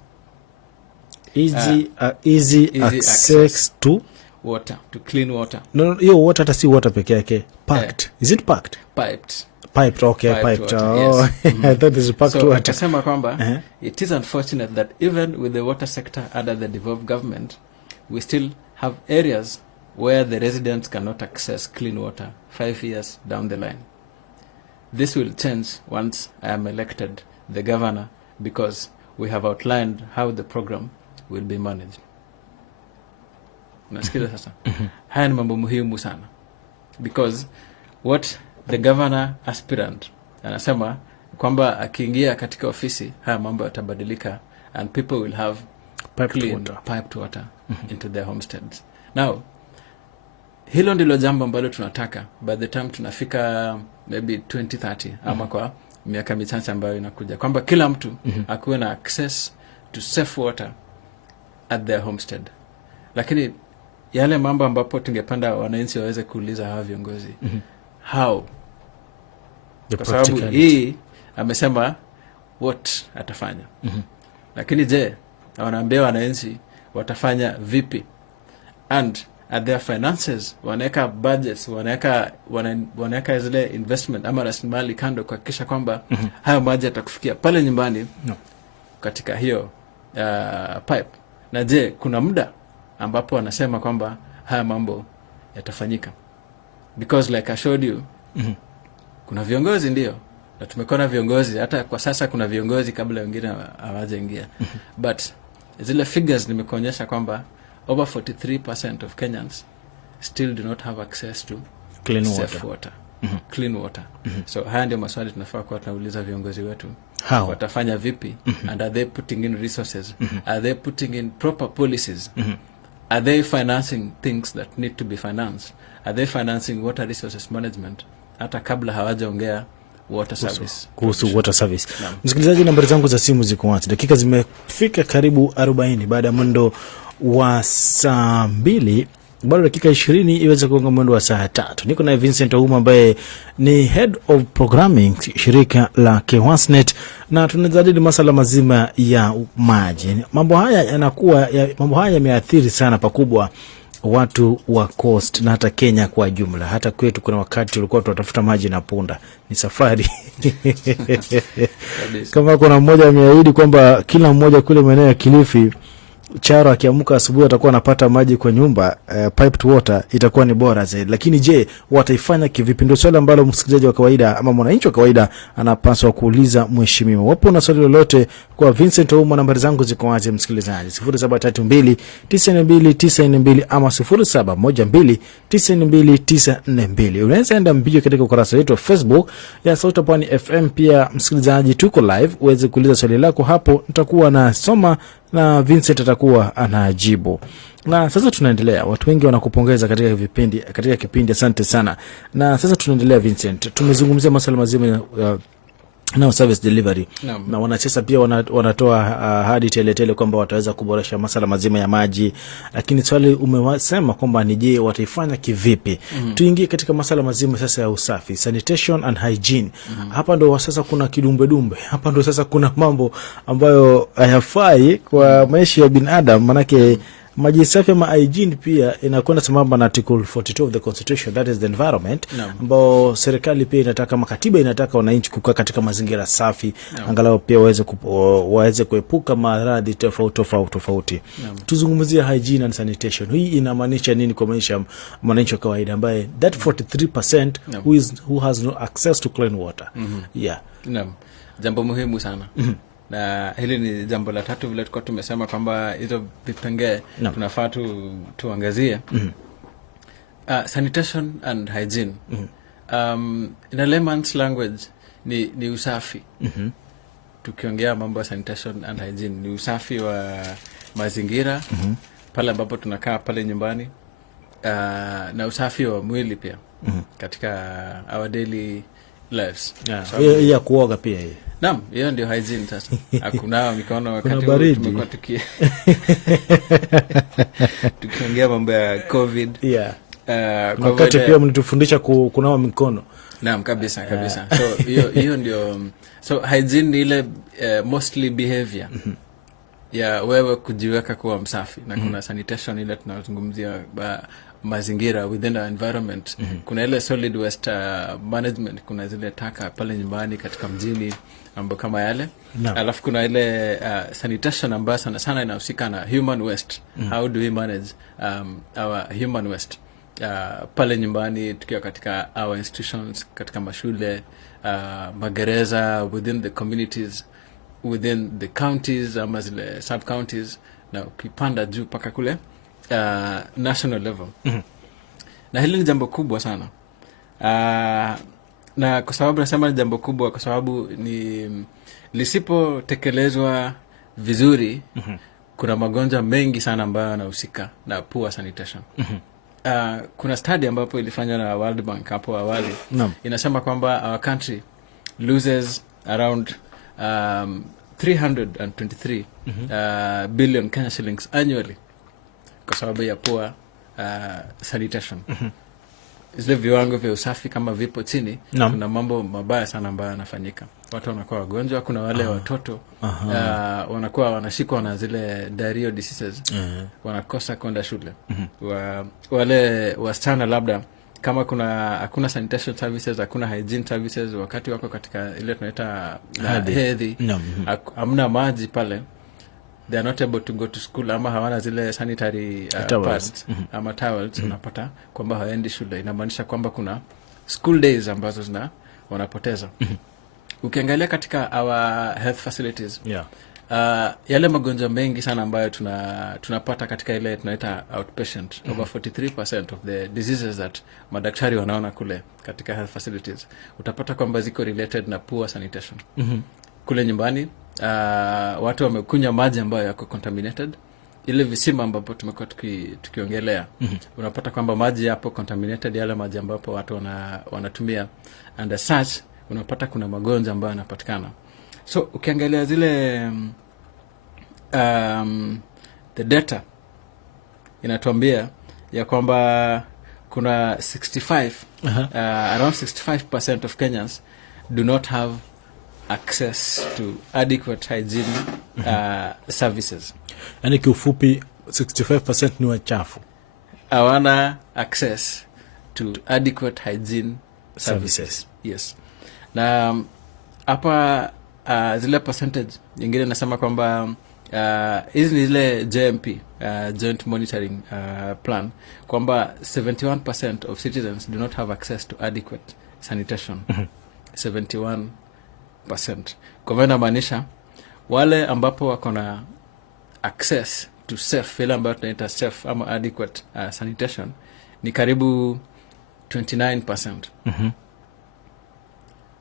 Easy access to water, to clean water. No, hiyo water hata si water peke yake. Packed. Is it packed? Piped, okay, piped. Yes. I thought this is packed so, water. Akasema kwamba it is unfortunate that even with the water sector under the devolved government, we still have areas where the residents cannot access clean water 5 years down the line. This will change once I am elected the governor, because we have outlined how the program will be managed. Nasikiza sasa. Haya ni mambo muhimu sana, because what the governor aspirant anasema kwamba akiingia katika ofisi haya mambo yatabadilika and people will have piped water into their homesteads. Now hilo ndilo jambo ambalo tunataka by the time tunafika maybe 2030 ama kwa miaka michache ambayo inakuja, kwamba kila mtu akuwe na access to safe water at their homestead. Lakini yale mambo ambapo tungependa wananchi waweze kuuliza hawa viongozi, how kwa sababu hii amesema what atafanya. Lakini je, wanaambia wananchi watafanya vipi? And at their finances, wanaweka budgets, wanaweka zile investment ama rasilimali kando kuhakikisha kwamba hayo maji yatakufikia pale nyumbani katika hiyo pipe. Na je, kuna muda ambapo wanasema kwamba haya mambo yatafanyika? Because like I showed you, kuna viongozi ndio, na tumekuwa viongozi, hata kwa sasa kuna viongozi kabla wengine hawajaingia. But zile figures nimekuonyesha kwamba over 43% of Kenyans still do not have access to clean safe water. Clean water. So haya ndio maswali tunafaa kuwa tunauliza viongozi wetu. How? Watafanya vipi? And are they putting in resources? Are they putting in proper policies? Are they financing things that need to be financed? Are they financing water resources management hata kabla hawajaongea water service? Kuhusu water service. Msikilizaji, nambari zangu za simu ziko wazi. Dakika zimefika karibu 40 baada ya mwendo wa saa 2, bado dakika 20 iweze kugonga mwendo wa saa 3. Niko na Vincent Ouma ambaye ni Head of Programming shirika la KEWASNET, na tunajadili masuala mazima ya maji. Mambo haya yameathiri sana pakubwa watu wa Coast na hata Kenya kwa jumla. Hata kwetu kuna wakati tulikuwa tunatafuta maji na punda. Ni safari. Kama kuna mmoja ameahidi kwamba kila mmoja kule maeneo ya Kilifi Charo akiamka asubuhi atakuwa anapata maji kwa nyumba, piped water, itakuwa ni bora zaidi. Lakini je, wataifanya kivipi? Ndio swali ambalo msikilizaji wa kawaida ama mwananchi wa kawaida anapaswa kuuliza mheshimiwa. Wapo na swali lolote kwa Vincent Ouma, nambari zangu ziko wazi msikilizaji, 0732929242 ama 0712929242. Unaweza enda mbio katika ukurasa wetu wa Facebook ya Sauti ya Pwani FM. Pia msikilizaji, tuko live, uweze kuuliza swali lako hapo, nitakuwa nasoma na Vincent atakuwa anajibu. Na sasa tunaendelea. Watu wengi wanakupongeza katika kipindi, asante sana. Na sasa tunaendelea Vincent. Tumezungumzia masuala mazima na service delivery. Na wanachesa pia wanatoa hadi tele kwamba wataweza kuboresha masuala mazima ya maji. Lakini swali umewasema kwamba ni je, wataifanya kivipi? Tuingie katika masuala mazima sasa ya usafi, sanitation and hygiene. Hapa ndo sasa kuna kidumbe. Hapa ndo sasa kuna mambo ambayo hayafai kwa maisha ya binadamu, manake maji safi ama hygiene pia inakwenda sambamba na Article 42 of the Constitution, that is the environment, ambao serikali pia inataka, makatiba inataka wananchi kukaa katika mazingira safi, angalau pia waweze kuepuka maradhi tofauti. Tuzungumzie hygiene and sanitation. Hii inamaanisha nini kwa maisha mwananchi wa kawaida ambaye that 43% who has no access to clean water? Jambo muhimu sana. Na hili ni jambo la tatu vile tulikuwa tumesema kwamba hizo vipengee tunafaa tuangazie. Sanitation and hygiene. In a layman's language ni usafi. Tukiongea mambo ya sanitation and hygiene ni usafi wa mazingira pale ambapo tunakaa pale nyumbani, na usafi wa mwili pia katika our daily lives. Ya kuoga pia hii. Naam, hiyo ndio hygiene sasa. Hakunawa mikono wakati tumekuwa tukiongea mambo ya COVID. Wakati pia mlitufundisha kunawa mikono. Naam, kabisa. So hiyo ndio, so hygiene ni ile mostly behavior ya wewe kujiweka kuwa msafi, na kuna sanitation ile tunazungumzia mazingira within our environment. Kuna ile solid waste management, kuna zile taka pale nyumbani katika mjini, mambo kama yale. Alafu kuna ile sanitation ambayo sana inahusika na human waste. How do we manage our human waste pale nyumbani, tukiwa katika our institutions, katika mashule, magereza, within the communities, within the counties ama zile sub counties, na ukipanda juu paka kule national level. Na hili ni jambo kubwa sana. Na kwa sababu nasema ni jambo kubwa kwa sababu ni lisipotekelezwa vizuri, kuna magonjwa mengi sana ambayo yanahusika na poor sanitation. Kuna study ambapo ilifanywa na World Bank hapo awali, inasema kwamba our country loses around 323 billion Kenya shillings annually kwa sababu ya poor sanitation. zile viwango vya usafi kama vipo chini, kuna mambo mabaya sana ambayo yanafanyika. Watu wanakuwa wagonjwa, kuna wale watoto wanakuwa wanashikwa na zile diarrheal diseases, wanakosa kwenda shule. Wale wasichana labda kama hakuna sanitation services, hakuna hygiene services wakati wako katika ile tunaita hedhi, hamna maji pale, they are not able to go to school, ama hawana zile sanitary pads ama towels, unapata kwamba hawaendi shule. Inamaanisha kwamba kuna school days ambazo wanapoteza. Ukiangalia katika our health facilities, yale magonjwa mengi sana ambayo tunapata katika ile tunaita outpatient, over 43% of the diseases that madaktari wanaona kule katika health facilities, utapata kwamba ziko related na poor sanitation. Kule nyumbani watu wamekunywa maji ambayo yako contaminated. Ile visima ambapo tumekuwa tukiongelea, unapata kwamba maji yapo contaminated, yale maji ambapo watu wanatumia, and as such unapata kuna magonjwa ambayo yanapatikana. So ukiangalia zile the data inatuambia ya kwamba kuna 65 around 65% of Kenyans do not have access to adequate hygiene services. Yani kiufupi 65% ni wachafu, hawana access to adequate hygiene services. Yes. Na hapa zile percentage nyingine nasema kwamba hizi ni zile JMP, joint monitoring plan, kwamba 71% of citizens do not have access to adequate sanitation. 71%. Kwa hivyo inamaanisha wale ambapo wako na access to safe, ile ambayo tunaita safe ama adequate sanitation, ni karibu 29%.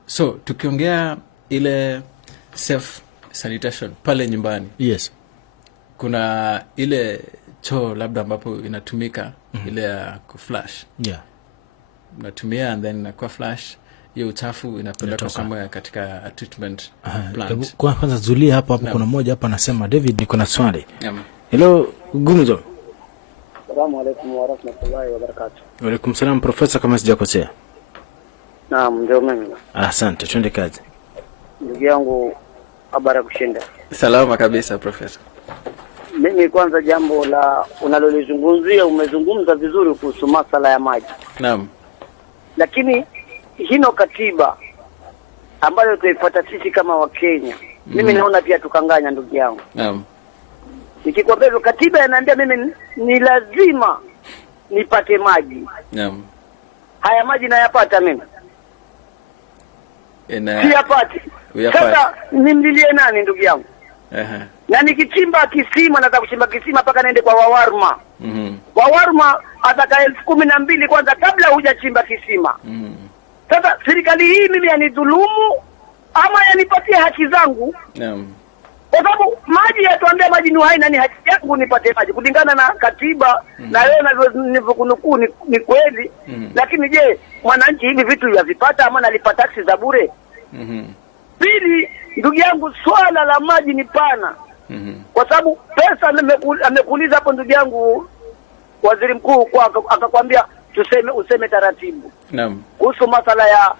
So tukiongea ile safe sanitation pale nyumbani, kuna ile choo labda ambapo inatumika ile ya kuflash, unatumia and then inakuwa flash, hiyo uchafu inapelekwa somewhere katika treatment plant. Kwa kwanza zulia hapo kuna mmoja hapa anasema, David, niko na swali. Hello Gumzo. Assalamu alaykum wa rahmatullahi wa barakatuh. Wa alaykum salam professor, kama sijakosea. Naam, ndio mimi. Asante, twende kazi. Ndugu yangu, habari kushinda. Salama kabisa professor. Mimi kwanza, jambo la unalolizungumzia, umezungumza vizuri kuhusu masuala ya maji. Naam. Lakini hino katiba ambayo tuifuata sisi kama Wakenya, mimi naona pia tukanganya, ndugu yangu. Naam. Nikikwambia hivyo, katiba inaambia mimi ni lazima nipate maji. Naam. Haya maji nayapata mimi? Siyapati. Sasa nimlilie nani, ndugu yangu? Na nikichimba kisima, nataka kuchimba kisima mpaka naende kwa wawarma. Wawarma ataka 12,000 kwanza kabla hujachimba kisima. Sasa serikali hii mimi yanidhulumu ama yanipatie haki zangu? Kwa sababu maji yatuambia maji ni uhai, na ni haki yangu nipate maji kulingana na katiba. Na wewe nivyokunukuu ni kweli. Lakini je, mwananchi hivi vitu yavipata ama nalipa taksi za bure? Pili, ndugu yangu, swala la maji ni pana. Kwa sababu pesa amekuuliza hapo ndugu yangu waziri mkuu, kwa akakwambia useme taratibu. Naam. Kuhusu masala ya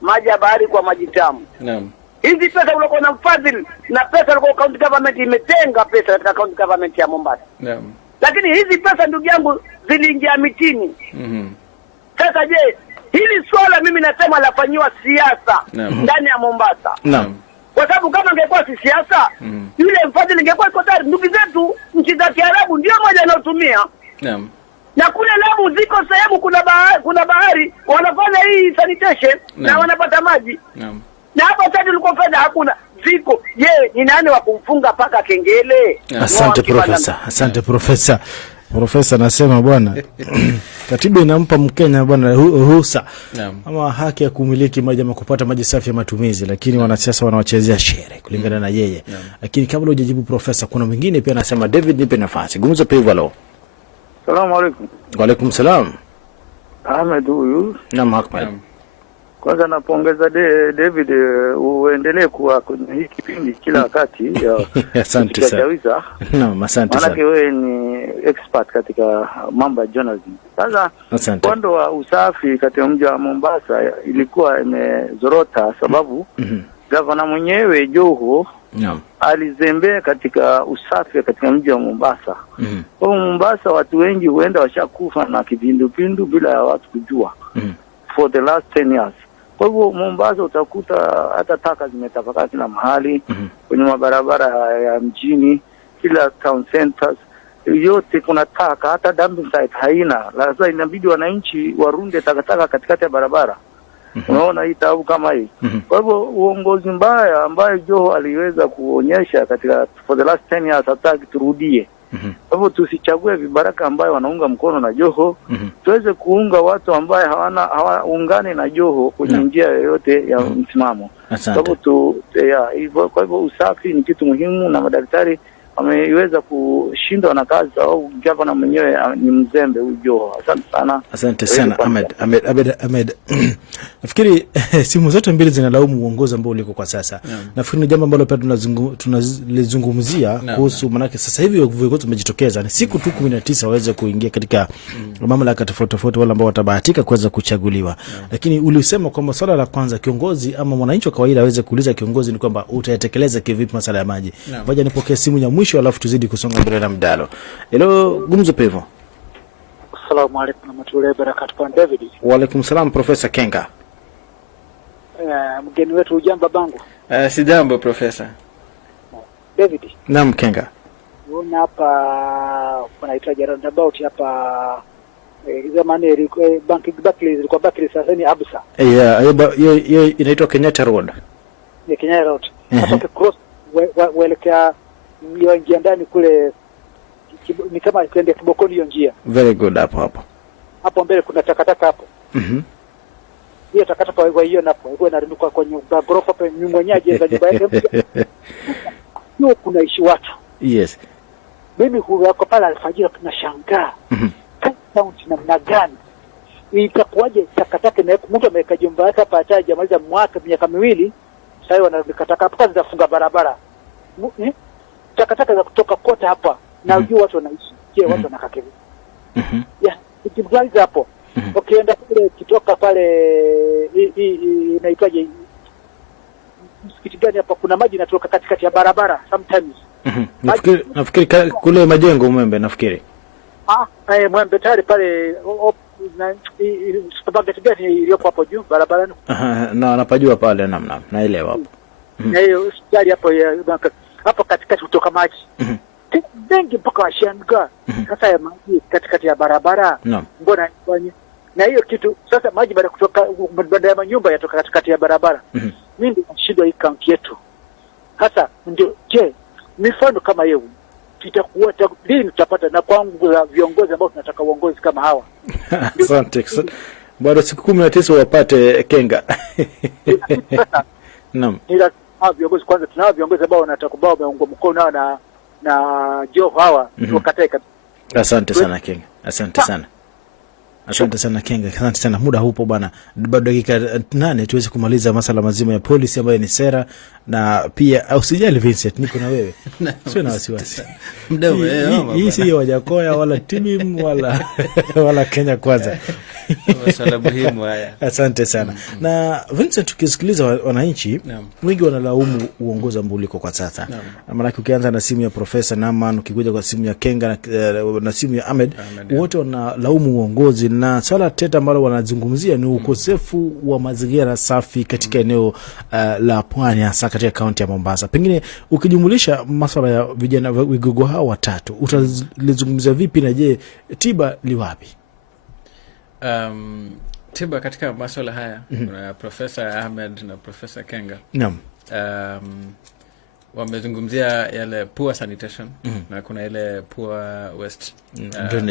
maji ya bahari kwa maji tamu. Naam. Hizi pesa ulikuwa na mfadhili na pesa ulikuwa county government imetenga pesa katika county government ya Mombasa. Naam. Lakini hizi pesa ndugu yangu ziliingia mitini. Sasa je, hili swala mimi nasema lafanywa siasa ndani ya Mombasa. Naam. Kwa sababu kama ingekuwa si siasa, yule mfadhili ingekuwa iko tayari. Ndugu zetu nchi za Kiarabu ndio moja anaotumia. Naam. Na kule Lamu ziko sehemu kuna bahari wanafanya hii sanitation na wanapata maji. Naam. Na hapa sasa tulikuwa fedha hakuna ziko. Je, ni nani wa kumfunga paka kengele? Asante profesa. Asante profesa. Profesa nasema bwana katiba inampa Mkenya bwana ruhusa ama haki ya kumiliki maji ama kupata maji safi ya matumizi, lakini wanasiasa wanawachezea shere kulingana na yeye. Lakini kabla hujajibu profesa, kuna mwingine pia anasema, David, nipe nafasi. Gumzo pe hivyo. Salamu alaykum. Wa alaykum salam. Ahmed huyu. Naam, Ahmed. Kwanza napongeza David, uendelee kuwa kwenye hii kipindi kila wakati. Asante sana. Naam, asante sana. Maana wewe ni expert katika mambo ya journalism. Sasa upande wa usafi katika mji wa Mombasa ilikuwa imezorota sababu gavana mwenyewe Joho alizembea katika usafi katika mji wa Mombasa. Kwa Mombasa watu wengi huenda washakufa na kipindupindu bila ya watu kujua for the last 10 years. Kwa hivyo Mombasa utakuta hata taka zimetapakaa kila mahali, kwenye mabarabara ya mjini, kila town centers yote kuna taka, hata dumping site haina. Lazima inabidi wananchi warunde takataka katikati ya barabara. Unaona hii taabu kama hii. Kwa hivyo uongozi mbaya ambaye Joho aliweza kuonyesha katika for the last 10 years hataki turudie. Kwa hivyo tusichague vibaraka ambaye wanaunga mkono na Joho, tuweze kuunga watu ambaye hawaungane na Joho kwenye njia yoyote ya msimamo. Kwa hivyo usafi ni kitu muhimu, na madaktari wameweza kushindwa na kazi au gavana mwenyewe ni mzembe huyo Joho. Asante sana Ahmed. Nafikiri simu zote mbili zinalaumu uongozi ambao uliko kwa sasa. Nafikiri ni jambo ambalo pia tunalizungumzia kuhusu, manake sasa hivi viongozi wamejitokeza, ni siku tu 19 waweze kuingia katika mamlaka tofauti wale ambao watabahatika kuweza kuchaguliwa. Lakini ulisema kwamba swala la kwanza kiongozi ama mwananchi wa kawaida aweze kuuliza kiongozi ni kwamba utayatekeleza kivipi masuala ya maji. Ngoja nipokee simu ya mwisho alafu tuzidi kusonga mbele na mdalo. Hello, Gumzo Pevo. Assalamu alaykum wa rahmatullahi wa barakatuh. Kwa David. Wa alaykum salam Professor Kenga. Mgeni wetu ujambo bangu. Si jambo Professor. David. Naam Kenga. Unaona hapa kunaitwa roundabout hapa zamani ilikuwa Barclays, ilikuwa Barclays, sasa ni Absa. Hiyo inaitwa Kenyatta Road. Ni Kenyatta Road. Hapa cross kuelekea njia ndani kule, ni kama kwenda Kibokoni hiyo njia. Very good. Hapo mbele kuna takataka hapo. Hiyo takataka kwa hiyo napo ilikuwa inarinduka kwenye ghorofa hapo, mwenyeji za nyumba yake. Hiyo kuna ishi watu. Yes. Mimi huwa kwa pala alfajiri tunashangaa. Kaunti namna gani? Itakuwaje takataka na mtu ameweka jumba yake hapa ataje maliza miaka miwili, sasa wanakataka hapa kazi za funga barabara. Takataka za kutoka kote hapa na unajua watu wanaishi. Je, watu wanakakiri? Ikimaliza hapo. Ukienda kule kitoka pale inaitwaje? Msikiti gani hapa kuna maji yanatoka katikati ya barabara sometimes. Nafikiri kule majengo Mwembe nafikiri. Mwembe tayari pale na supermarket gani iliyopo hapo juu barabarani? Na napajua pale namna. Naelewa hapo. Na hiyo hospitali hapo katikati kutoka maji. Bengi mpaka washangaa. Sasa ya maji katikati ya barabara. Mbona ifanye? Na hiyo kitu sasa maji baada kutoka baada ya manyumba yatoka katikati ya barabara. Mimi ndio shida hii kaunti yetu. Sasa ndio mifano kama hiyo tutakuwa lini tutapata, na kwangu za viongozi ambao tunataka uongozi kama hawa. Asante. Bado siku 19 wapate Kenga. Naam. Ila viongozi kwanza, tunao viongozi ambao wanataka kubao wameungwa mkono na Joho hawa wakatae kabisa. Asante sana Kenga. Asante sana Kenga. Asante sana. Muda hupo bwana. Bado dakika 8 tuweze kumaliza masuala mazima ya policy ambayo ni sera, na pia usijali Vincent, niko na wewe. Sio na wasiwasi. Mdomo hii si Wajakoya wala Timim wala Kenya Kwanza. Masuala muhimu haya. Asante sana. Na Vincent, tukisikiliza wananchi wengi wanalaumu uongozi ambao uliko kwa sasa. Maana ukianza na simu ya Professor Naman, ukikuja kwa simu ya Kenga na simu ya Ahmed, wote wanalaumu uongozi, na swala tete ambalo wanazungumzia ni ukosefu wa mazingira safi katika eneo la Pwani, hasa katika kaunti ya Mombasa. Pengine ukijumulisha masuala ya vijana vigogo hao watatu, utalizungumzia vipi, na je, tiba li wapi? Tiba katika masuala haya kuna Professor Ahmed na Professor Kenga. Naam. Wamezungumzia yale poor sanitation na kuna ile poor waste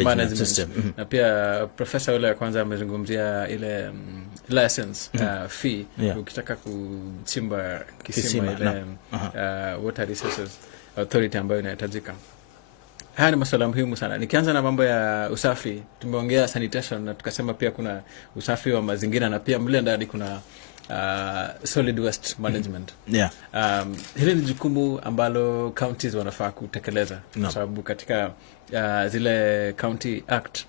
management system. Na pia Professor yule ya kwanza amezungumzia ile license fee ukitaka kuchimba kisima ile water resources authority ambayo inahitajika. Haya ni masuala muhimu sana. Nikianza na mambo ya usafi, tumeongea sanitation na tukasema pia kuna usafi wa mazingira, na pia mle ndani kuna solid waste management. Yeah. Hili ni jukumu ambalo counties wanafaa kutekeleza. Kwa sababu katika zile county act,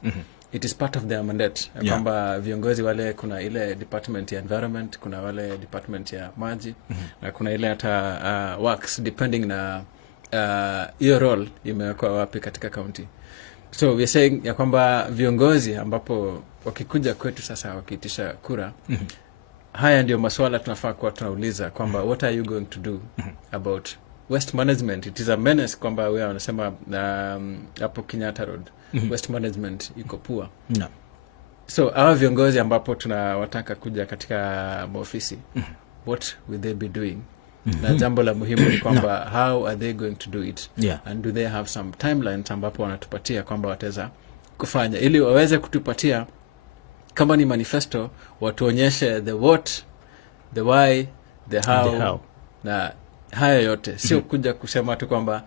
it is part of their mandate. Kwamba viongozi wale, kuna ile department ya environment, kuna wale department ya maji, na kuna ile hata works, depending na hiyo role imewekwa wapi katika county. So we are saying ya kwamba viongozi ambapo wakikuja kwetu sasa wakiitisha kura, haya ndio maswala tunafaa kuwa tunauliza kwamba what are you going to do about waste management? It is a menace kwamba wewe wanasema hapo Kenyatta Road waste management iko poor. So hawa viongozi ambapo tunawataka kuja katika maofisi, what will they be doing? Na jambo la muhimu ni kwamba how are they going to do it? And do they have some timelines ambapo wanatupatia kwamba wataweza kufanya, ili waweze kutupatia kama ni manifesto, watuonyeshe the what, the why, the how. Na haya yote sio kuja kusema tu kwamba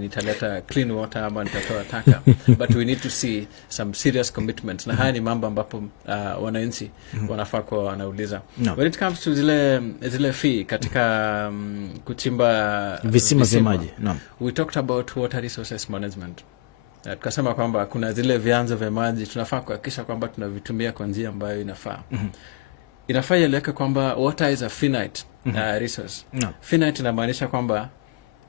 nitaleta clean water ama nitatoa taka, but we need to see some serious commitments. Na haya ni mambo ambapo wananchi wanafaa kuwa wanauliza. When it comes to zile fee katika kuchimba visima vya maji, we talked about water resources management. Tukasema kwamba kuna zile vyanzo vya maji tunafaa kuhakikisha kwamba tunavitumia kwa njia ambayo inafaa. Inafaa ieleweke kwamba water is a finite resource. Finite inamaanisha kwamba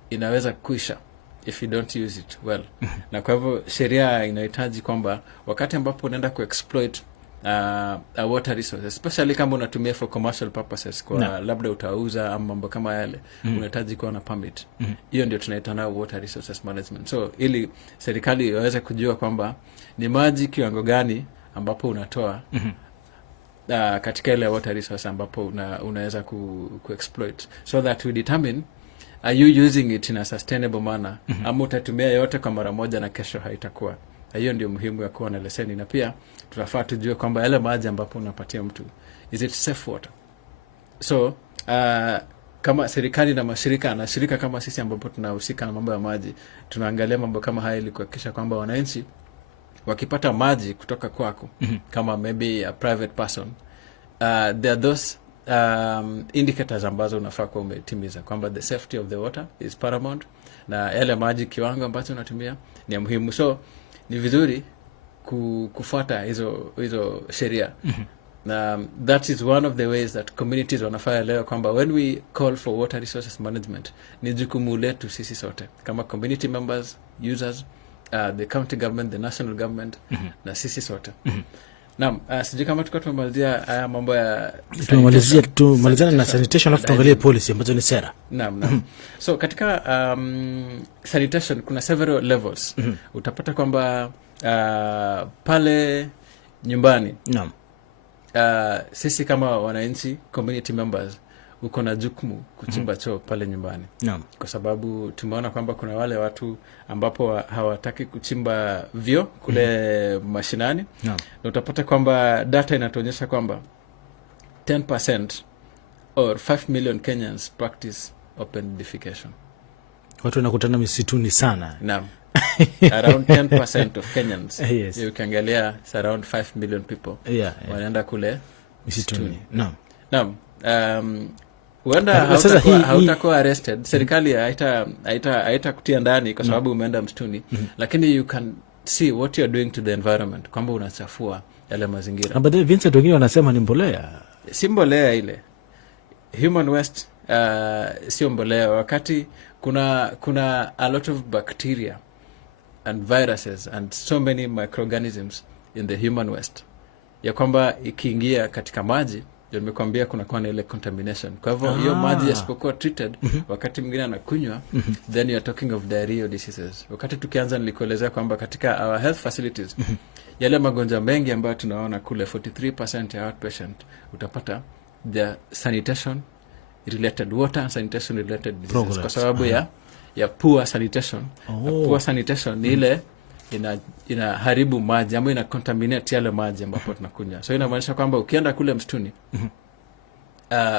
inaweza kuisha if you don't use it well. Na kwa hivyo sheria inahitaji kwamba wakati ambapo unaenda kuexploit a water resource, especially kama unatumia for commercial purposes, kwa labda utauza ama mambo kama yale, unahitaji kuwa na permit. Hiyo ndio tunaita na water resources management. So ili serikali iweze kujua kwamba ni maji kiwango gani ambapo unatoa katika ile water resource ambapo unaweza kuexploit, so that we determine are you using it in a sustainable manner, ama utatumia yote kwa mara moja na kesho haitakuwa. Hiyo ndio muhimu ya kuwa na leseni. Na pia tunafaa tujue kwamba yale maji ambapo unapatia mtu, is it safe water? So kama serikali na mashirika na shirika kama sisi ambapo tunahusika na mambo ya maji, tunaangalia mambo kama haya ili kuhakikisha kwamba wananchi wakipata maji kutoka kwako, kama maybe a private person, there are those indicators ambazo unafaa kuwa umetimiza, kwamba the safety of the water is paramount, na yale maji kiwango ambacho unatumia ni muhimu. So ni vizuri kufuata hizo sheria. Na that is one of the ways that communities wanafaa leo kwamba when we call for water resources management, ni jukumu letu sisi sote kama community members, users, the county government, the national government, na sisi sote. Naam, sijui kama tumemalizia haya mambo ya tumalizana na sanitation, alafu tuangalie policy ambazo ni sera. Naam. So katika sanitation kuna several levels. Utapata kwamba pale nyumbani, sisi kama wananchi, community members, uko na jukumu kuchimba choo pale nyumbani. Kwa sababu tumeona kwamba kuna wale watu ambapo hawataki kuchimba vyo kule mashinani. Na utapata kwamba data inatuonyesha kwamba 10% or 5 million Kenyans practice open defecation. Watu wanakutana misituni sana. Naam. Around 10% of Kenyans. Yes. Ukiangalia around 5 million people. Wanaenda kule misituni. Naam. Uenda hautakuwa arrested. Serikali haita kutia ndani kwa sababu umeenda msituni. Lakini you can see what you are doing to the environment, kwamba unachafua yale mazingira. But Vincent, wengine wanasema ni mbolea. Si mbolea ile. Human waste sio mbolea, wakati kuna a lot of bacteria and viruses and so many microorganisms in the human waste, ya kwamba ikiingia katika maji, ndio nimekwambia kuna kwa ile contamination. Kwa hivyo hiyo maji yasipokuwa treated, wakati mwingine anakunywa, then you are talking of diarrheal diseases. Wakati tukianza nilikuelezea kwamba katika our health facilities, yale magonjwa mengi ambayo tunaona kule, 43% ya outpatient, utapata the sanitation related, water sanitation related diseases, kwa sababu ya poor sanitation. Poor sanitation ni ile inaharibu maji ama ina contaminate yale maji ambapo tunakunywa. So inamaanisha kwamba ukienda kule msituni,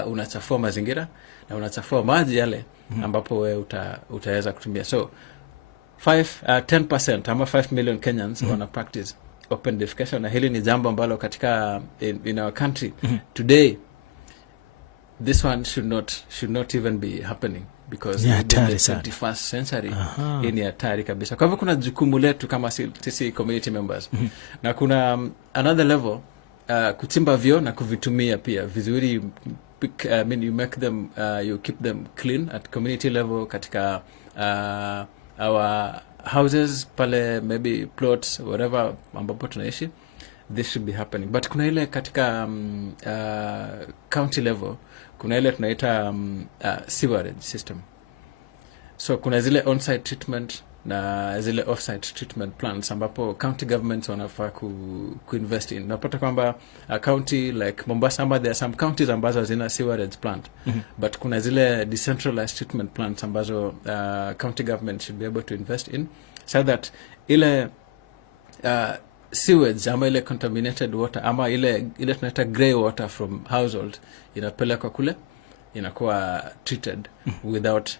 unachafua mazingira na unachafua maji yale ambapo wewe utaweza kutumia. So 10% ama 5 million Kenyans wana practice open defecation, na hili ni jambo ambalo katika in our country today this one should not even be happening because in the 21st century hii ni hatari kabisa. Kwa hivyo kuna jukumu letu kama sisi community members. Na kuna another level, kuchimba vyo na kuvitumia pia vizuri. You make them you keep them clean at community level katika our houses pale, maybe plots, whatever ambapo tunaishi. This should be happening. But kuna ile katika county level, kuna ile tunaita sewerage system. So kuna zile on-site treatment na zile off-site treatment plants ambapo county governments wanafaa kuinvest in. Napata kwamba a county like Mombasa, ama there are some counties ambazo zina sewerage plant. But kuna zile decentralized treatment plants ambazo county government should be able to invest in, so that ile sewage ama ile contaminated water ama ile tunaita grey water from household inapelekwa kule, inakuwa treated without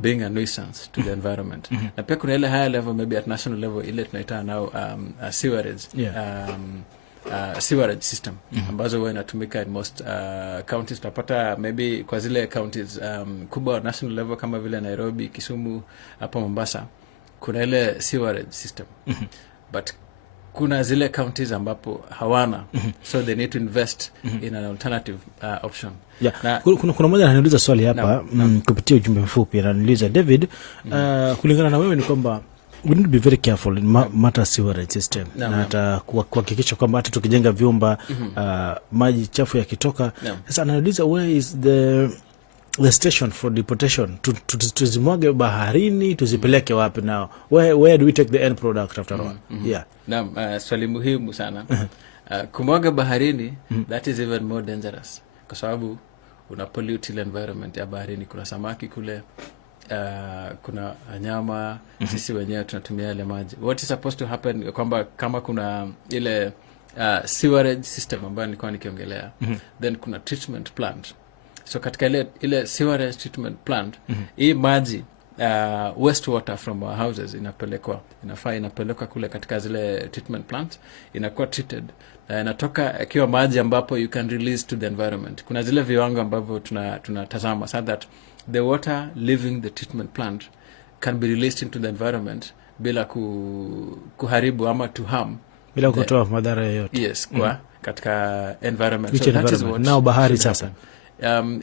being a nuisance to the environment. Na pia kuna ile higher level, maybe at national level, ile tunaita now sewerage sewerage system ambazo huwa inatumika in most counties. Tutapata maybe kwa zile counties kubwa national level kama vile Nairobi, Kisumu, hapo Mombasa, kuna ile sewerage system. But kuna zile counties ambapo hawana, so they need to invest in an alternative option. Na kuna mmoja ananiuliza swali hapa kupitia ujumbe mfupi, ananiuliza David, kulingana na wewe ni kwamba we need to be very careful in matter sewerage system, na hata kuhakikisha kwamba hata tukijenga vyumba maji chafu yakitoka. Sasa ananiuliza, where is the station for deportation? Tuzimwage baharini, tuzipeleke wapi now? Where do we take the end product after all? Naam, swali muhimu sana. Kumwaga baharini, that is even more dangerous, kwa sababu una pollute ile environment ya baharini. Kuna samaki kule, kuna nyama, sisi wenyewe tunatumia ile maji. What is supposed to happen kwamba kama kuna ile sewerage system ambayo nilikuwa nikiongelea, then kuna treatment plant. So katika ile sewerage treatment plant, hii maji wastewater from our houses inapelekwa kule katika zile treatment plant, inakuwa treated, inatoka ikiwa maji ambapo you can release to the environment. Kuna zile viwango ambavyo tunatazama, so that the water leaving the treatment plant can be released into the environment bila kuharibu ama to harm, bila kutoa madhara yoyote. Yes, kwa katika environment. So that is what now bahari sasa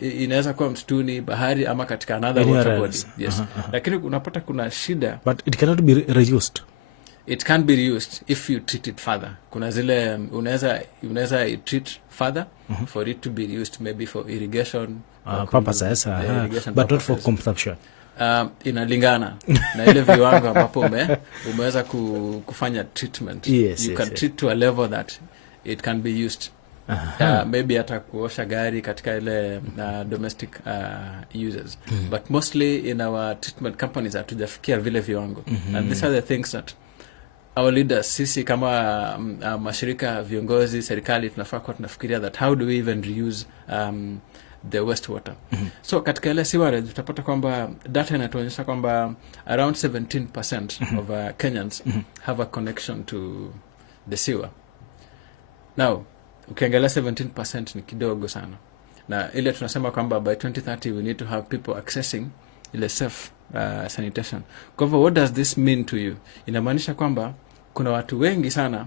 inaweza kuwa msituni, bahari, ama katika another water body. Yes. Lakini unapata kuna shida. But it cannot be reused. It can be reused if you treat it further. Kuna zile unaweza treat further for it to be used, maybe for irrigation purposes, but not for consumption. Inalingana na ile viwango ambapo umeweza kufanya treatment. You can treat to a level that it can be used. Maybe hata kuosha gari katika ile domestic users. But mostly in our treatment companies hatujafikia vile viwango. And these are the things that our leaders, sisi kama mashirika, viongozi, serikali, tunafaa kuwa tunafikiria that how do we even reuse the wastewater. So katika ile sewerage tutapata kwamba data inatuonyesha kwamba around 17% of Kenyans have a connection to the sewer. Now ukiangalia 17% ni kidogo sana, na ile tunasema kwamba by 2030 we need to have people accessing ile safe sanitation. Kwa hivyo what does this mean to you? Inamaanisha kwamba kuna watu wengi sana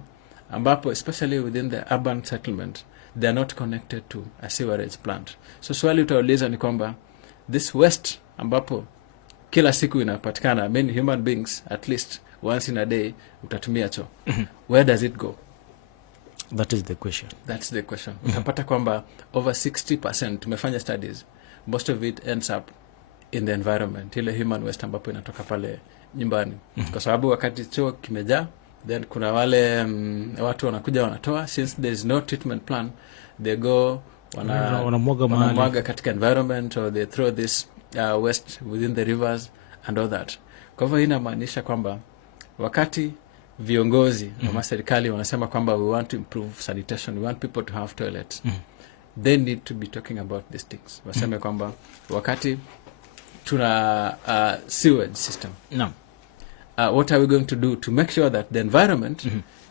ambapo especially within the urban settlement they are not connected to a sewerage plant. So swali utauliza ni kwamba this waste ambapo kila siku inapatikana, many human beings at least once in a day utatumia choo, where does it go? That is the question. That's the question. Utapata kwamba over 60%, tumefanya studies, most of it ends up in the environment, ile human waste ambapo inatoka pale nyumbani. Kwa sababu wakati choo kimejaa, then kuna wale watu wanakuja wanatoa, since there is no treatment plan, they go wanamwaga katika environment, or they throw this waste within the rivers and all that. Kwa hivyo inamaanisha kwamba wakati viongozi ama serikali wanasema kwamba we want to improve sanitation, we want people to have toilets, they need to be talking about these things. Waseme kwamba wakati tuna sewage system, what are we going to do to make sure that the environment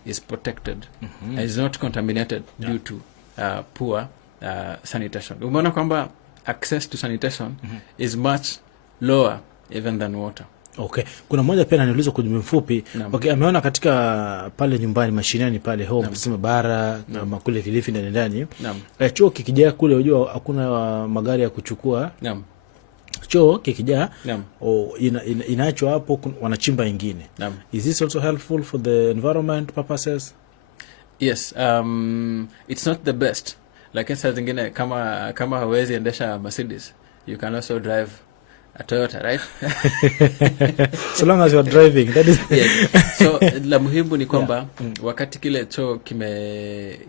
is protected and is not contaminated due to poor sanitation. Umeona kwamba access to sanitation is much lower even than water. Okay. Kuna mmoja pia ananiuliza kwa mfupi. Okay, ameona katika pale nyumbani mashinani pale home kusema bara na kule Kilifi na ndani. Choo kikijaa kule unajua hakuna magari ya kuchukua. Choo kikijaa inaachwa hapo wanachimba ingine. Is this also helpful for the environment purposes? Yes, it's not the best. Like saa zingine kama hawezi endesha Mercedes, you can also drive a Toyota, right? So long as you are driving, that is yes. So la muhimu ni kwamba wakati kile choo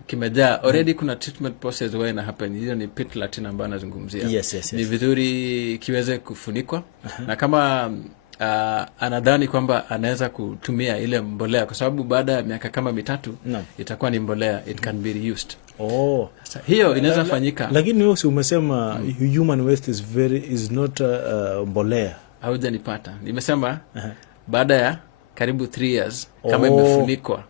kimejaa already kuna treatment process where ina happen. Hiyo ni pit latrine ambayo nazungumzia. Yes. Ni vizuri kiweze kufunikwa na kama anadhani kwamba anaweza kutumia ile mbolea kwa sababu baada ya miaka kama 3 itakuwa ni mbolea, it can be reused. Hiyo inaweza fanyika. Lakini wewe umesema human waste is not mbolea. Haujanipata. Nimesema baada ya karibu 3 years kama imefunikwa.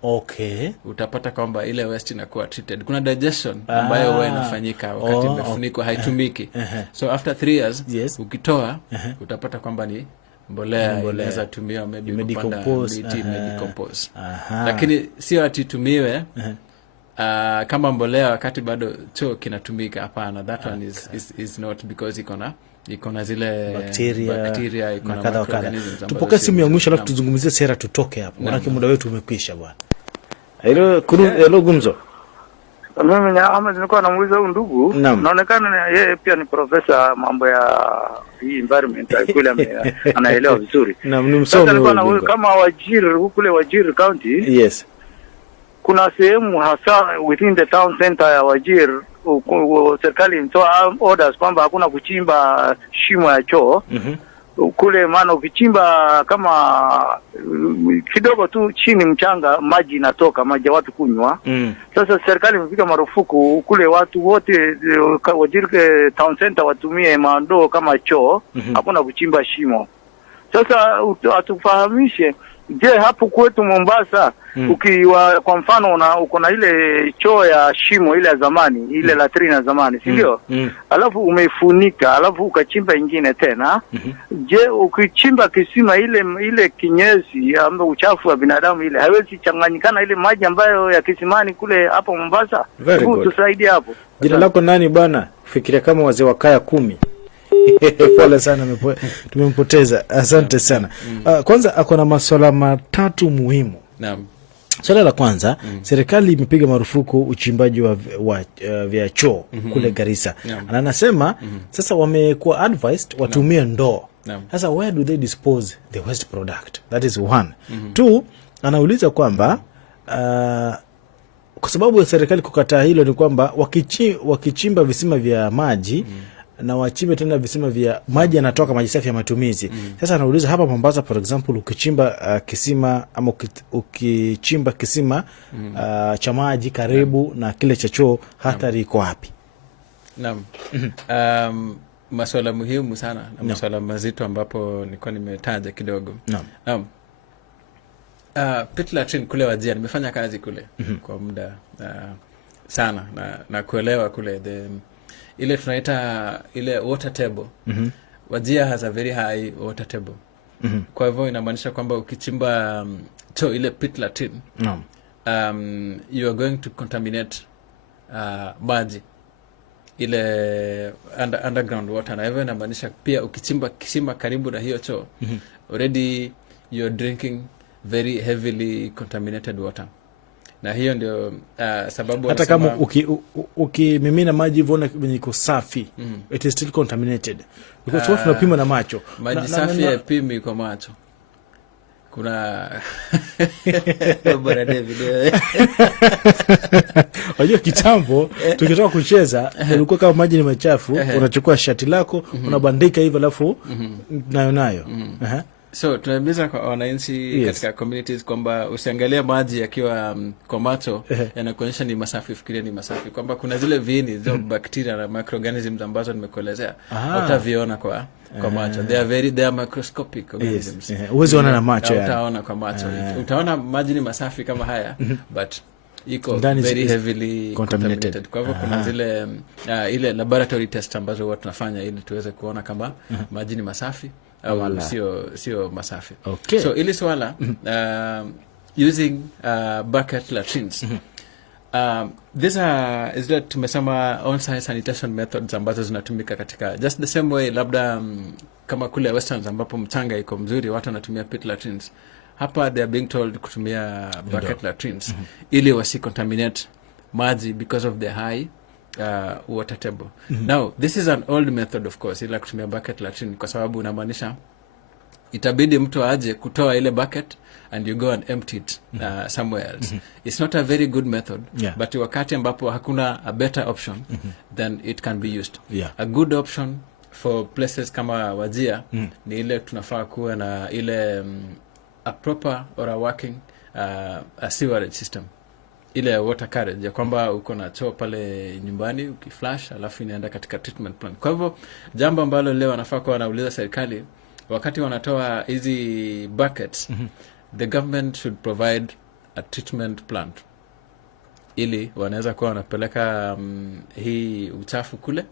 Utapata kwamba ile waste inakuwa treated. Kuna digestion ambayo huwa inafanyika wakati imefunikwa haitumiki. So after 3 years ukitoa utapata kwamba ni mbolea inaweza tumiwa maybe kupanda miti decompose. Lakini sio ati tumiwe kama mbolea wakati bado choo kinatumika. Hapana, that one is not, because iko na zile bacteria iko na microorganisms. Tupokee simu ya mwisho alafu tuzungumzie sera tutoke hapo. Maana muda wetu umekwisha bwana. Hello Gumzo. Mimi Ahmed nilikuwa namuuliza huyu ndugu, naonekana yeye pia ni profesa mambo ya hii environment, kule anaelewa vizuri. Ni msomi kama Wajir, kule Wajir County. Yes. Kuna sehemu hasa within the town center ya Wajir, serikali imetoa orders kwamba hakuna kuchimba shimo ya choo. Kule maana ukichimba kama kidogo tu chini mchanga, maji inatoka, maji ya watu kunywa. Sasa serikali imepiga marufuku kule watu wote Wajir town center watumie mandoo kama choo, hakuna kuchimba shimo. Sasa atufahamishe, je, hapo kwetu Mombasa ukiwa kwa mfano uko na ile choo ya shimo ile ya zamani, ile latrina ya zamani, si ndio? Alafu umeifunika, alafu ukachimba ingine tena. Je, ukichimba kisima ile kinyesi ambayo uchafu wa binadamu ile haiwezi changanyikana ile maji ambayo ya kisimani kule hapo Mombasa? Tusaidie hapo. Jina lako nani bwana? Fikiria kama wazee wa kaya 10. Pole sana tumempoteza. Asante sana. Kwanza akona masuala 3 muhimu. Swala la kwanza, serikali imepiga marufuku uchimbaji vya choo kule Garissa. Na anasema sasa wamekuwa advised watumie ndoo. Sasa where do they dispose the waste product? That is 1. 2, anauliza kwamba kwa sababu ya serikali kukataa hilo ni kwamba wakichimba visima vya maji na wachimbe tena visima vya maji yanatoka maji safi ya matumizi. Sasa anauliza hapa Mombasa for example, ukichimba kisima ama ukichimba kisima cha maji karibu na kile cha choo, hatari iko wapi? Masuala muhimu sana na masuala mazito ambapo nilikuwa nimetaja kidogo. Pit latrine kule Wajir, nimefanya kazi kule kwa muda sana na kuelewa kule ile tunaita ile water table. Wajir has a very high water table. Kwa hivyo inamaanisha kwamba ukichimba choo ile pit latrine, you are going to contaminate maji ile underground water. Na hivyo inamaanisha pia ukichimba kisima karibu na hiyo choo, already you are drinking very heavily contaminated water. Na hiyo ndio sababu hata kama ukimimina maji hivyo na iko safi, it is still contaminated because what tunapima na macho. Maji safi yapimi kwa macho. Kuna bora David. Wajua kitambo tukitoka kucheza ulikuwa kama maji ni machafu, unachukua shati lako unabandika hivyo alafu nayo. So tunahimiza kwa wananchi katika communities kwamba usiangalie maji yakiwa kwa macho yanakuonyesha ni masafi, fikiria ni masafi, kwamba kuna zile viini zile bacteria na microorganisms ambazo nimekuelezea utaviona kwa macho. They are microscopic organisms. Uwezi ona na macho utaona kwa macho. Utaona maji ni masafi kama haya but iko very heavily contaminated. Kwa hivyo kuna zile ile laboratory test ambazo huwa tunafanya ili tuweze kuona kama maji ni masafi au sio masafi. Okay. So ili swala using bucket latrines. These are is that tumesema on-site sanitation methods ambazo zinatumika katika just the same way labda kama kule Westlands ambapo mchanga iko mzuri watu wanatumia pit latrines. Hapa they are being told kutumia bucket latrines ili wasi-contaminate maji because of the high water table. Now, this is an old method of course, ila kutumia bucket latrine kwa sababu unamaanisha itabidi mtu aje kutoa ile bucket and you go and empty it somewhere else. It's not a very good method, but wakati ambapo hakuna a better option, then it can be used. A good option for places kama Wajir ni ile tunafaa kuwa na ile a proper or a working a sewerage system, ile water carriage ya kwamba uko na choo pale nyumbani ukiflash alafu inaenda katika treatment plant. Kwa hivyo jambo ambalo leo wanafaa kuwa wanauliza serikali wakati wanatoa hizi buckets, the government should provide a treatment plant ili wanaweza kuwa wanapeleka hii uchafu kule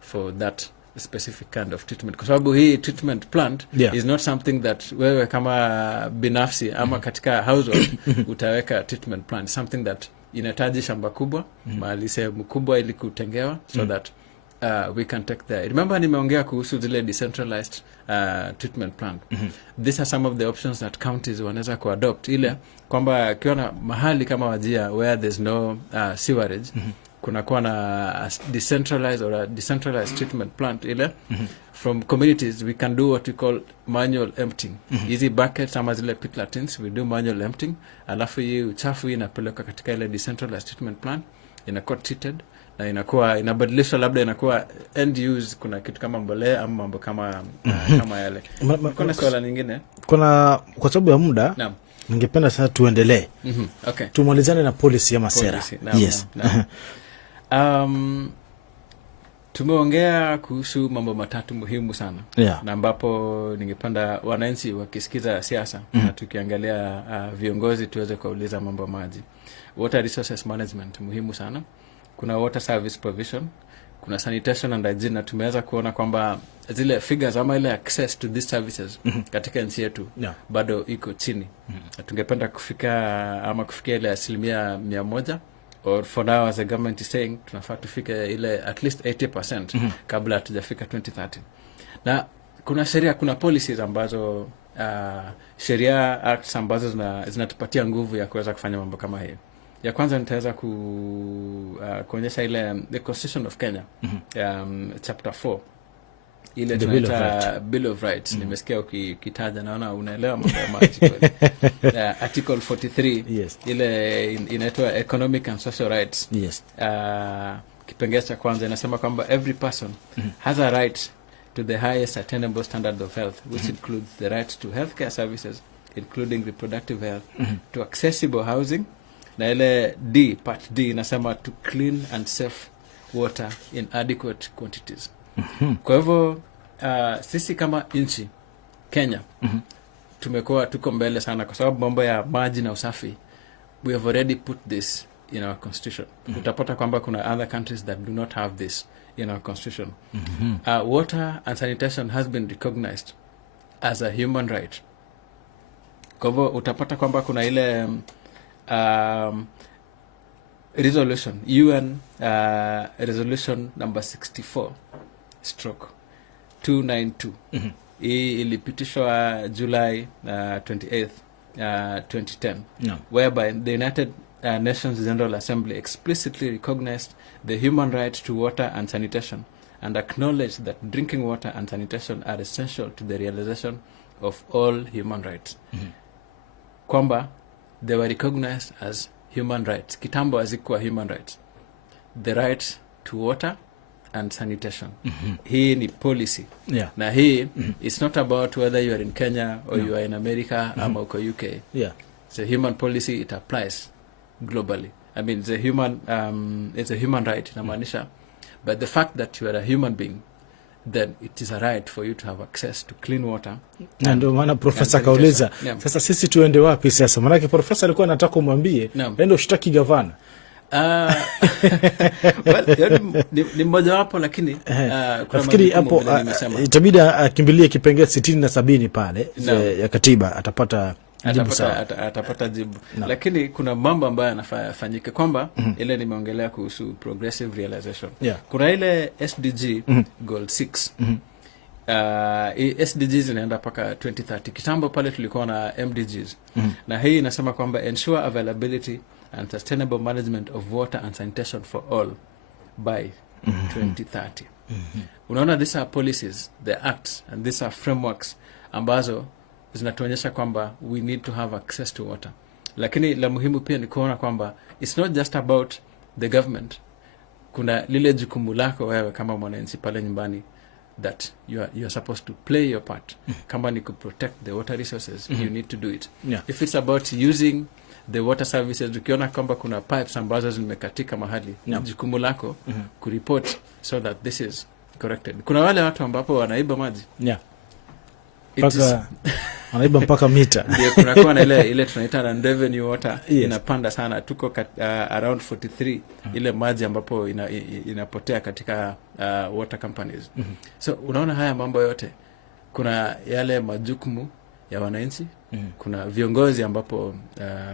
for that specific kind of treatment. Kwa sababu hii treatment plant is not something that wewe kama binafsi ama katika household utaweka treatment plant, something that inahitaji shamba kubwa, mahali sehemu kubwa ili kutengewa so that we can take there. Remember nimeongea kuhusu zile decentralized treatment plant. These are some of the options that counties wanaweza kuadopt, ile kwamba kiona mahali kama Wajir where there's no sewerage, kuna kuwa na decentralized or a decentralized treatment plant ile from communities. We can do what we call manual emptying. Hizi buckets ama zile pit latrines, we do manual emptying, alafu hii uchafu inapelekwa katika ile decentralized treatment plant, inakuwa treated na inakuwa inabadilishwa, labda inakuwa end use, kuna kitu kama mbolea ama mambo kama kama yale. Kuna swala nyingine kwa sababu ya muda ningependa sasa tuendelee. Okay, tumalizane na policy ama sera. Yes. Tumeongea kuhusu mambo matatu muhimu sana na ambapo ningependa wananchi wakisikiza siasa na tukiangalia viongozi tuweze kuuliza mambo maji. Water resources management muhimu sana. Kuna water service provision, kuna sanitation and hygiene, na tumeweza kuona kwamba zile figures ama ile access to these services katika nchi yetu bado iko chini. Tungependa kufikia ile 100%, or for now as the government is saying tunafaa tufike ile at least 80% kabla hatujafika 2030. Na kuna sheria, kuna policies ambazo sheria acts ambazo zinatupatia nguvu ya kuweza kufanya mambo kama hiyo. Ya kwanza nitaweza kuonyesha ile the Constitution of Kenya, chapter 4, ile tunaita Bill of Rights. Nimesikia ukitaja, naona unaelewa mambo ya maji. Article 43, ile inaitwa Economic and Social Rights. Kipengele cha kwanza inasema kwamba every person has a right to the highest attainable standard of health, which includes the right to healthcare services, including reproductive health, to accessible housing, na ile part D inasema to clean and safe water in adequate quantities. Kwa hivyo sisi kama nchi Kenya tuko mbele sana kwa sababu mambo ya maji na usafi, we have already put this in our constitution. Utapata kwamba kuna other countries that do not have this in our constitution. Water and sanitation has been recognized as a human right. Kwa hivyo utapata kwamba kuna ile resolution, UN resolution number 64/292. Hii ilipitishwa July 28th 2010, whereby the United Nations General Assembly explicitly recognized the human right to water and sanitation and acknowledged that drinking water and sanitation are essential to the realization of all human rights. Kwamba they were recognized as human rights. Kitambo hazikuwa human rights. The right to water and sanitation. Hii ni policy. Na hii it's not about whether you are in Kenya or you are in America ama uko UK. It's a human policy, it applies globally. I mean, it's a human right, inamaanisha. But the fact that you are a human being then it is a right for you to have access to clean water. Na ndio maana profesa kauliza, sasa sisi tuende wapi sasa? Maana profesa alikuwa anataka umwambie ende ushtaki gavana. Well, ni mmoja wapo, lakini nafikiri hapo itabidi akimbilie kipengele 60 na 70 pale ya katiba, atapata jibu. Lakini kuna mambo ambayo yanafanyika kwamba ile nimeongelea kuhusu progressive realization. Kuna ile SDG goal 6. SDGs inaenda paka 2030. Kitambo pale tulikuwa na MDGs. Na hii inasema kwamba ensure availability and sustainable management of water and sanitation for all by 2030. Unaona, these are policies, the acts, and these are frameworks ambazo zinatuonyesha kwamba we need to have access to water. Lakini la muhimu pia ni kuona kwamba it's not just about the government. Kuna lile jukumu lako wewe kama mwananchi pale nyumbani, that you are supposed to play your part. Kama ni to protect the water resources, you need to do it. If it's about using the water services, ukiona kwamba kuna pipes ambazo zimekatika mahali, jukumu lako kureport so that this is corrected. Kuna wale watu ambapo wanaiba maji. Wanaiba mpaka mita. Ndio kunakuwa na ile tunaita na revenue water inapanda sana. Tuko around 43 ile maji ambapo inapotea katika water companies. So unaona haya mambo yote, kuna yale majukumu ya wananchi, kuna viongozi ambapo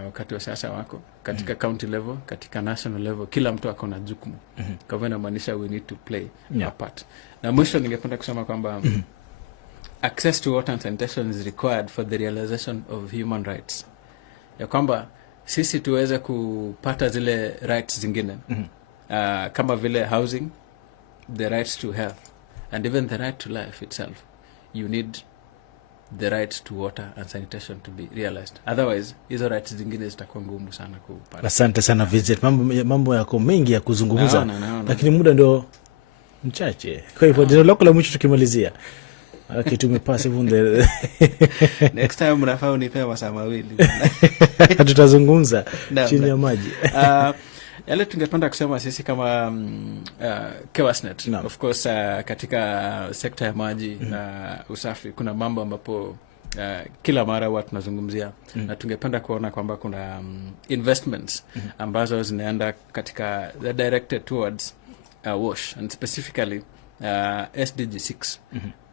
wakati wa sasa wako katika county level, katika national level, kila mtu ako na jukumu. Kwa hivyo inamaanisha we need to play our part. Na mwisho ningependa kusema kwamba access to water and sanitation is required for the realization of human rights. Ya kwamba sisi tuweze kupata zile rights zingine, kama vile housing, the rights to health, and even the right to life itself. You need the right to water and sanitation to be realized. Otherwise, hizo rights zingine zitakuwa ngumu sana kupata. Asante sana Vincent. Mambo yako mengi ya kuzungumza, lakini muda ndio mchache. Kwa hivyo ndio lako la mwisho tukimalizia. Tumepasi vunde. Next time mnafaa unipe masaa mawili. Tutazungumza chini ya maji. Yale tungependa kusema sisi kama KEWASNET, of course, katika sekta ya maji na usafi kuna mambo ambapo kila mara huwa tunazungumzia, na tungependa kuona kwamba kuna investments ambazo zinaenda katika directed towards wash, and specifically SDG 6.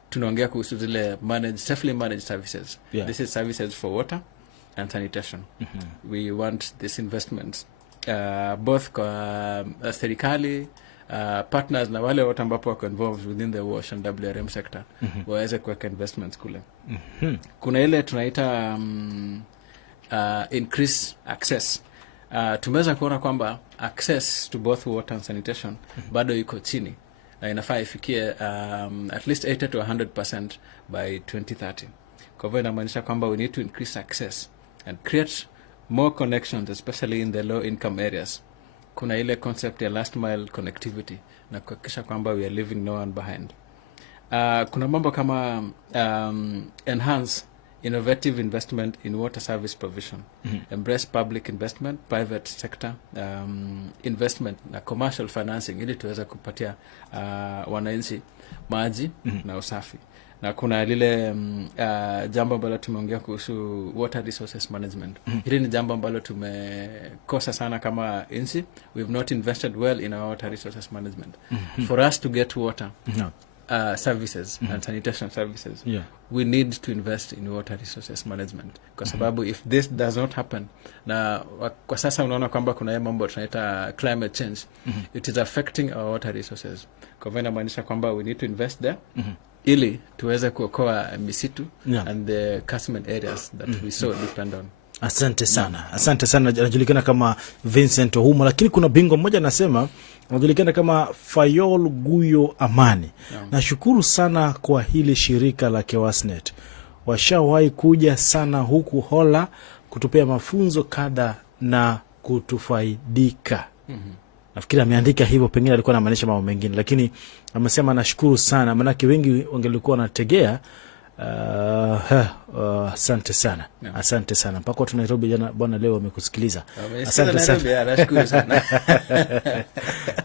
Tunaongea kuhusu zile safely managed services. This is services for water and sanitation. We want these investments, both kwa serikali, partners na wale wote ambapo wako involved within the wash and WRM sector, waweze kuweka investments kule. Kuna ile tunaita increase access. Tumeweza kuona kwamba access to both water and sanitation bado iko chini. Inafaa ifikie at least 80 to 100% by 2030. Kwa hivyo inamaanisha kwamba we need to increase access and create more connections, especially in the low income areas. Kuna ile concept ya last mile connectivity na kuhakikisha kwamba we are leaving no one behind. Kuna mambo kama enhance innovative investment in water service provision, embrace public investment, private sector investment na commercial financing, ili tuweza kupatia wananchi maji na usafi. Na kuna lile jambo ambalo tumeongea kuhusu water resources management. Hili ni jambo ambalo tumekosa sana kama nchi. We've not invested well in our water resources management. For us to get water services and sanitation services, we need to invest in water resources management. Kwa sababu if this does not happen, na kwa sasa unaona kwamba kuna mambo tunaita climate change, it is affecting our water resources. Kwa hivyo inamaanisha kwamba we need to invest there, ili tuweze kuokoa misitu and the catchment areas that we so depend on. Asante sana. Asante sana. Anajulikana kama Vincent Ouma, lakini kuna bingo mmoja anasema anajulikana kama Fayol Guyo Amani. Nashukuru sana kwa hili shirika la KEWASNET. Washawahi kuja sana huku Hola kutupea mafunzo kadha na kutufaidika. Nafikiri ameandika hivyo, pengine alikuwa anamaanisha mambo mengine, lakini amesema nashukuru sana, maana wengi wangelikuwa wanategea asante sana. Asante sana. Mpaka watu Nairobi jana bwana leo wamekusikiliza. Asante sana. Nashukuru sana.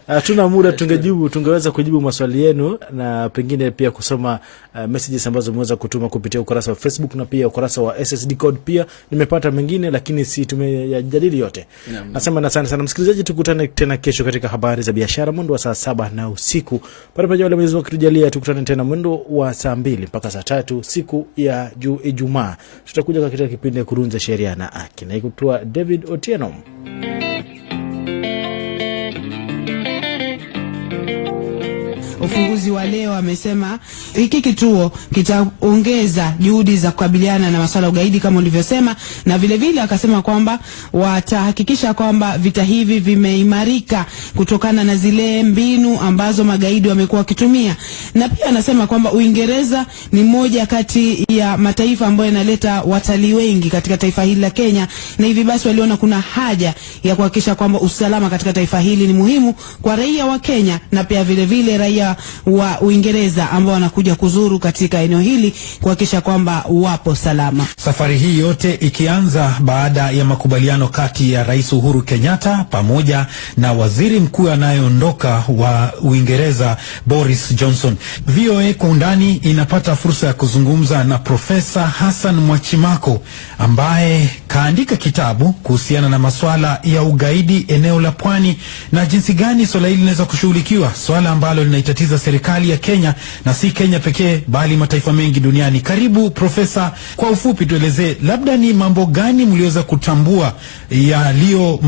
Hatuna muda, tungeweza kujibu maswali yenu na pengine pia kusoma messages ambazo mmeweza kutuma kupitia ukurasa wa Facebook na pia ukurasa wa SSD code pia. Nimepata mengine lakini si tumeyajadili yote. Nasema asante sana msikilizaji, tukutane tena kesho katika habari za biashara mwendo wa saa 7 na usiku. Pale wale Mwenyezi Mungu akitujalia tukutane tena mwendo wa saa 2 mpaka saa 3 siku ya Ijumaa. Tutakuja katika kipindi ya Kurunza Sheria na Haki. Na ikutua David Otieno. Ufunguzi wa leo amesema hiki kituo kitaongeza juhudi za kukabiliana na masuala ya ugaidi kama ulivyosema, na vile vile akasema kwamba watahakikisha kwamba vita hivi vimeimarika kutokana na zile mbinu ambazo magaidi wamekuwa wakitumia. Na pia anasema kwamba Uingereza ni moja kati ya mataifa ambayo yanaleta watalii wengi katika taifa hili la Kenya, na hivi basi waliona kuna haja ya kuhakikisha kwamba usalama katika taifa hili ni muhimu kwa raia wa Kenya na pia vile vile raia wa Uingereza ambao wanakuja kuzuru katika eneo hili kuhakikisha kwamba wapo salama. Safari hii yote ikianza baada ya makubaliano kati ya Rais Uhuru Kenyatta pamoja na waziri mkuu anayeondoka wa Uingereza Boris Johnson. VOA kwa undani inapata fursa ya kuzungumza na Profesa Hassan Mwachimako ambaye kaandika kitabu kuhusiana na masuala ya ugaidi eneo la Pwani na jinsi gani swala hili linaweza kushughulikiwa, swala ambalo linaitatiza serikali ya Kenya na si Kenya pekee bali mataifa mengi duniani. Karibu Profesa, kwa ufupi tuelezee labda ni mambo gani mliweza kutambua yaliyo